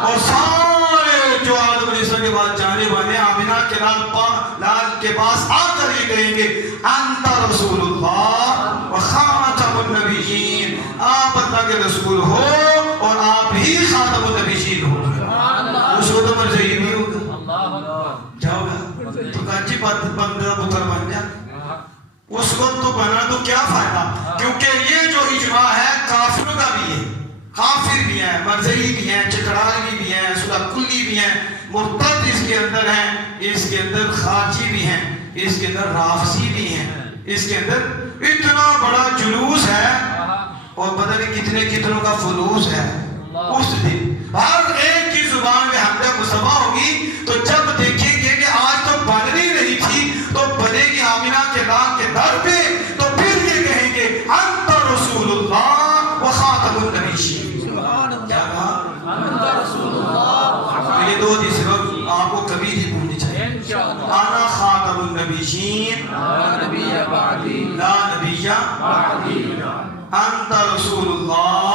اور سارے جو آدم علیہ السلام کے پاس جانے والے آمینہ کے لال کے پاس آ کر یہ کہیں گے انت رسول اللہ وخاتم النبیین، آپ اللہ کے رسول ہو اور آپ ہی خاتم النبیین ہو. اس کو تو مرضی نہیں ہوگا، کیا ہوگا؟ تو کچی بندہ پتر بن جا. اس کو تو بنا تو کیا فائدہ؟ کیونکہ یہ جو اجماع ہے کافروں کا بھی ہے، کافر بھی ہیں، مرزئی بھی ہیں، چکڑالی بھی ہیں، صلح کلی بھی ہیں، مرتد اس کے اندر ہیں، اس کے اندر خارجی بھی ہیں، اس کے اندر رافضی بھی ہیں، اس کے اندر اتنا بڑا جلوس ہے، اور پتہ نہیں کتنے کتنوں کا فلوس ہے. اس دن ہر ایک کی زبان میں حمد مصطفیٰ ہوگی، تو جب دیکھیں گے کہ آج تو بننی نہیں تھی تو بنے گی آمینہ کے نام کے در پہ، تو پھر یہ کہیں گے انت رسول اللہ وخاتم النبیین. کیا کہا؟ انت رسول اللہ. یہ دو چیزیں آپ کو کبھی نہیں بھولنی چاہیے. انا خاتم النبیین لا نبی بعدی، انت رسول اللہ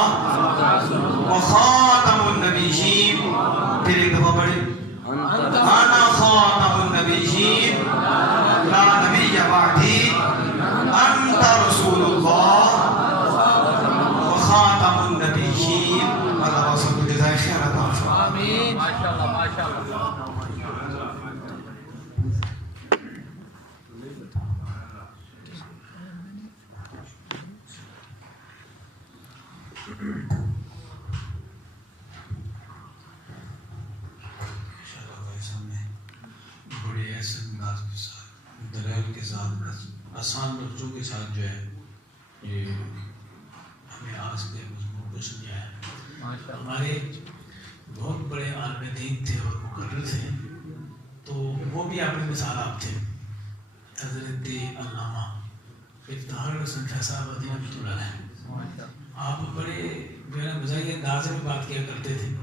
وخاتم النبیین. پھر ایک دفعہ پڑھیں، انا خاتم النبیین لا نبی بعدی، انت رسول اللہ وخاتم النبیین. اللہ سب کو جزائے خیر عطا فرمائے. آمین. ماشاءاللہ ماشاءاللہ. بڑے ایسے انداز کے ساتھ، دلائل کے ساتھ، آسان لفظوں کے ساتھ جو ہے یہ ہمیں آج کے مضمون کو سمجھایا. ہمارے بہت بڑے عالم دین تھے اور مقرر تھے، تو وہ بھی اپنی مثال آپ تھے. حضرت علامہ افتخار حسن شاہ صاحب رحمۃ اللہ علیہ، آپ بڑے جو ہے نا مزاحیہ انداز میں بات کیا کرتے تھے.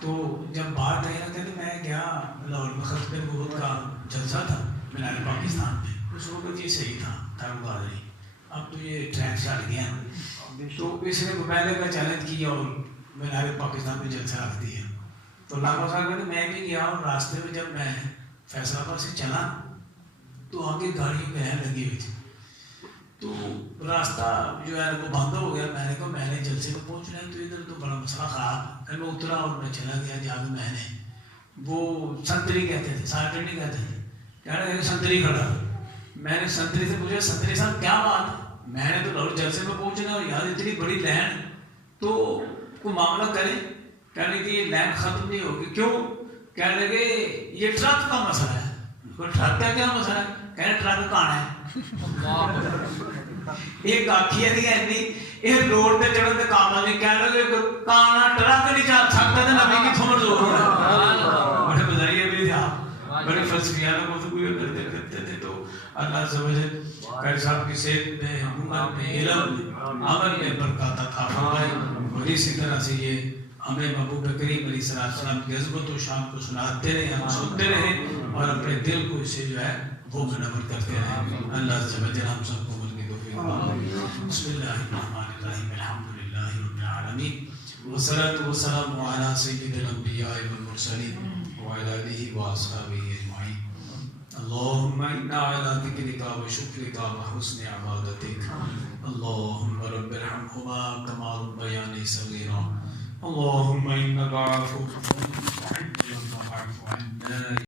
تو جب بات آئی نا کہتے میں گیا لاہور میں ختم نبوت کا جلسہ تھا مینار پاکستان میں، اس وقت یہ صحیح تھا تھرم قادری، اب تو یہ ٹرینڈ چل گیا. تو اس نے مبالغے کا چیلنج کیا اور مینار پاکستان میں جلسہ رکھ دیا. تو علامہ صاحب کہتے میں بھی گیا اور راستے میں جب میں فیصل آباد سے چلا تو آگے گاڑی بہن لگی ہوئی تھی. تو راستہ جو ہے وہ بند ہو گیا. میں نے کہا میں نے جلسے میں پہنچنا ہے تو ادھر تو بڑا مسئلہ خراب ہے. میں اترا اور میں چلا گیا جا کے میں نے وہ سنتری کہتے تھے، سارٹر نہیں کہتے تھے، کہہ رہے سنتری کھڑا. میں نے سنتری سے پوچھا سنتری صاحب کیا بات، میں نے تو لاہور جلسے میں پہنچنا اور یار اتنی بڑی لائن، تو کوئی معاملہ کرے. کہنے کہ یہ لائن ختم نہیں ہوگی. کیوں؟ کہنے لگے یہ ٹرک کا مسئلہ ہے. ٹرک کا کیا مسئلہ ہے؟ کہنے ٹرک کہاں ہے. ایک آخی ہے یہ روڈ پہ چڑھن کے کام نہیں. کہنے لگے کانا ٹرک نہیں چل سکتا تو نبی کی تھوڑ زور ہے. بڑے بتائیے بھی تھے آپ، بڑے فلسفیانہ گفتگو کرتے تھے. تو اللہ سے وجہ قاری صاحب کی صحت میں، عمر میں، علم میں، عمل میں برکات عطا فرمائے. اور اسی طرح سے یہ ہمیں محبوب کریم علیہ السلام کی عظمت و شان کو سناتے رہے، ہم سنتے رہے اور اپنے دل کو اسے جو ہے وہ منور کرتے رہے. اللہ سے وجہ ہم سب کو ملنے توفیق عطا. بسم اللہ الرحمن الرحیم، الحمد للہ رب العالمین، والصلاة والسلام علی سید الانبیاء والمرسلین وعلی آلہ واصحابہ اجمعین. اللہم انا علی ذکرک وشکرک وحسن عبادتک. اللہم رب ارحمہما کما ربیانی صغیرا. اللہم انک عفو تحب العفو فاعف عنا.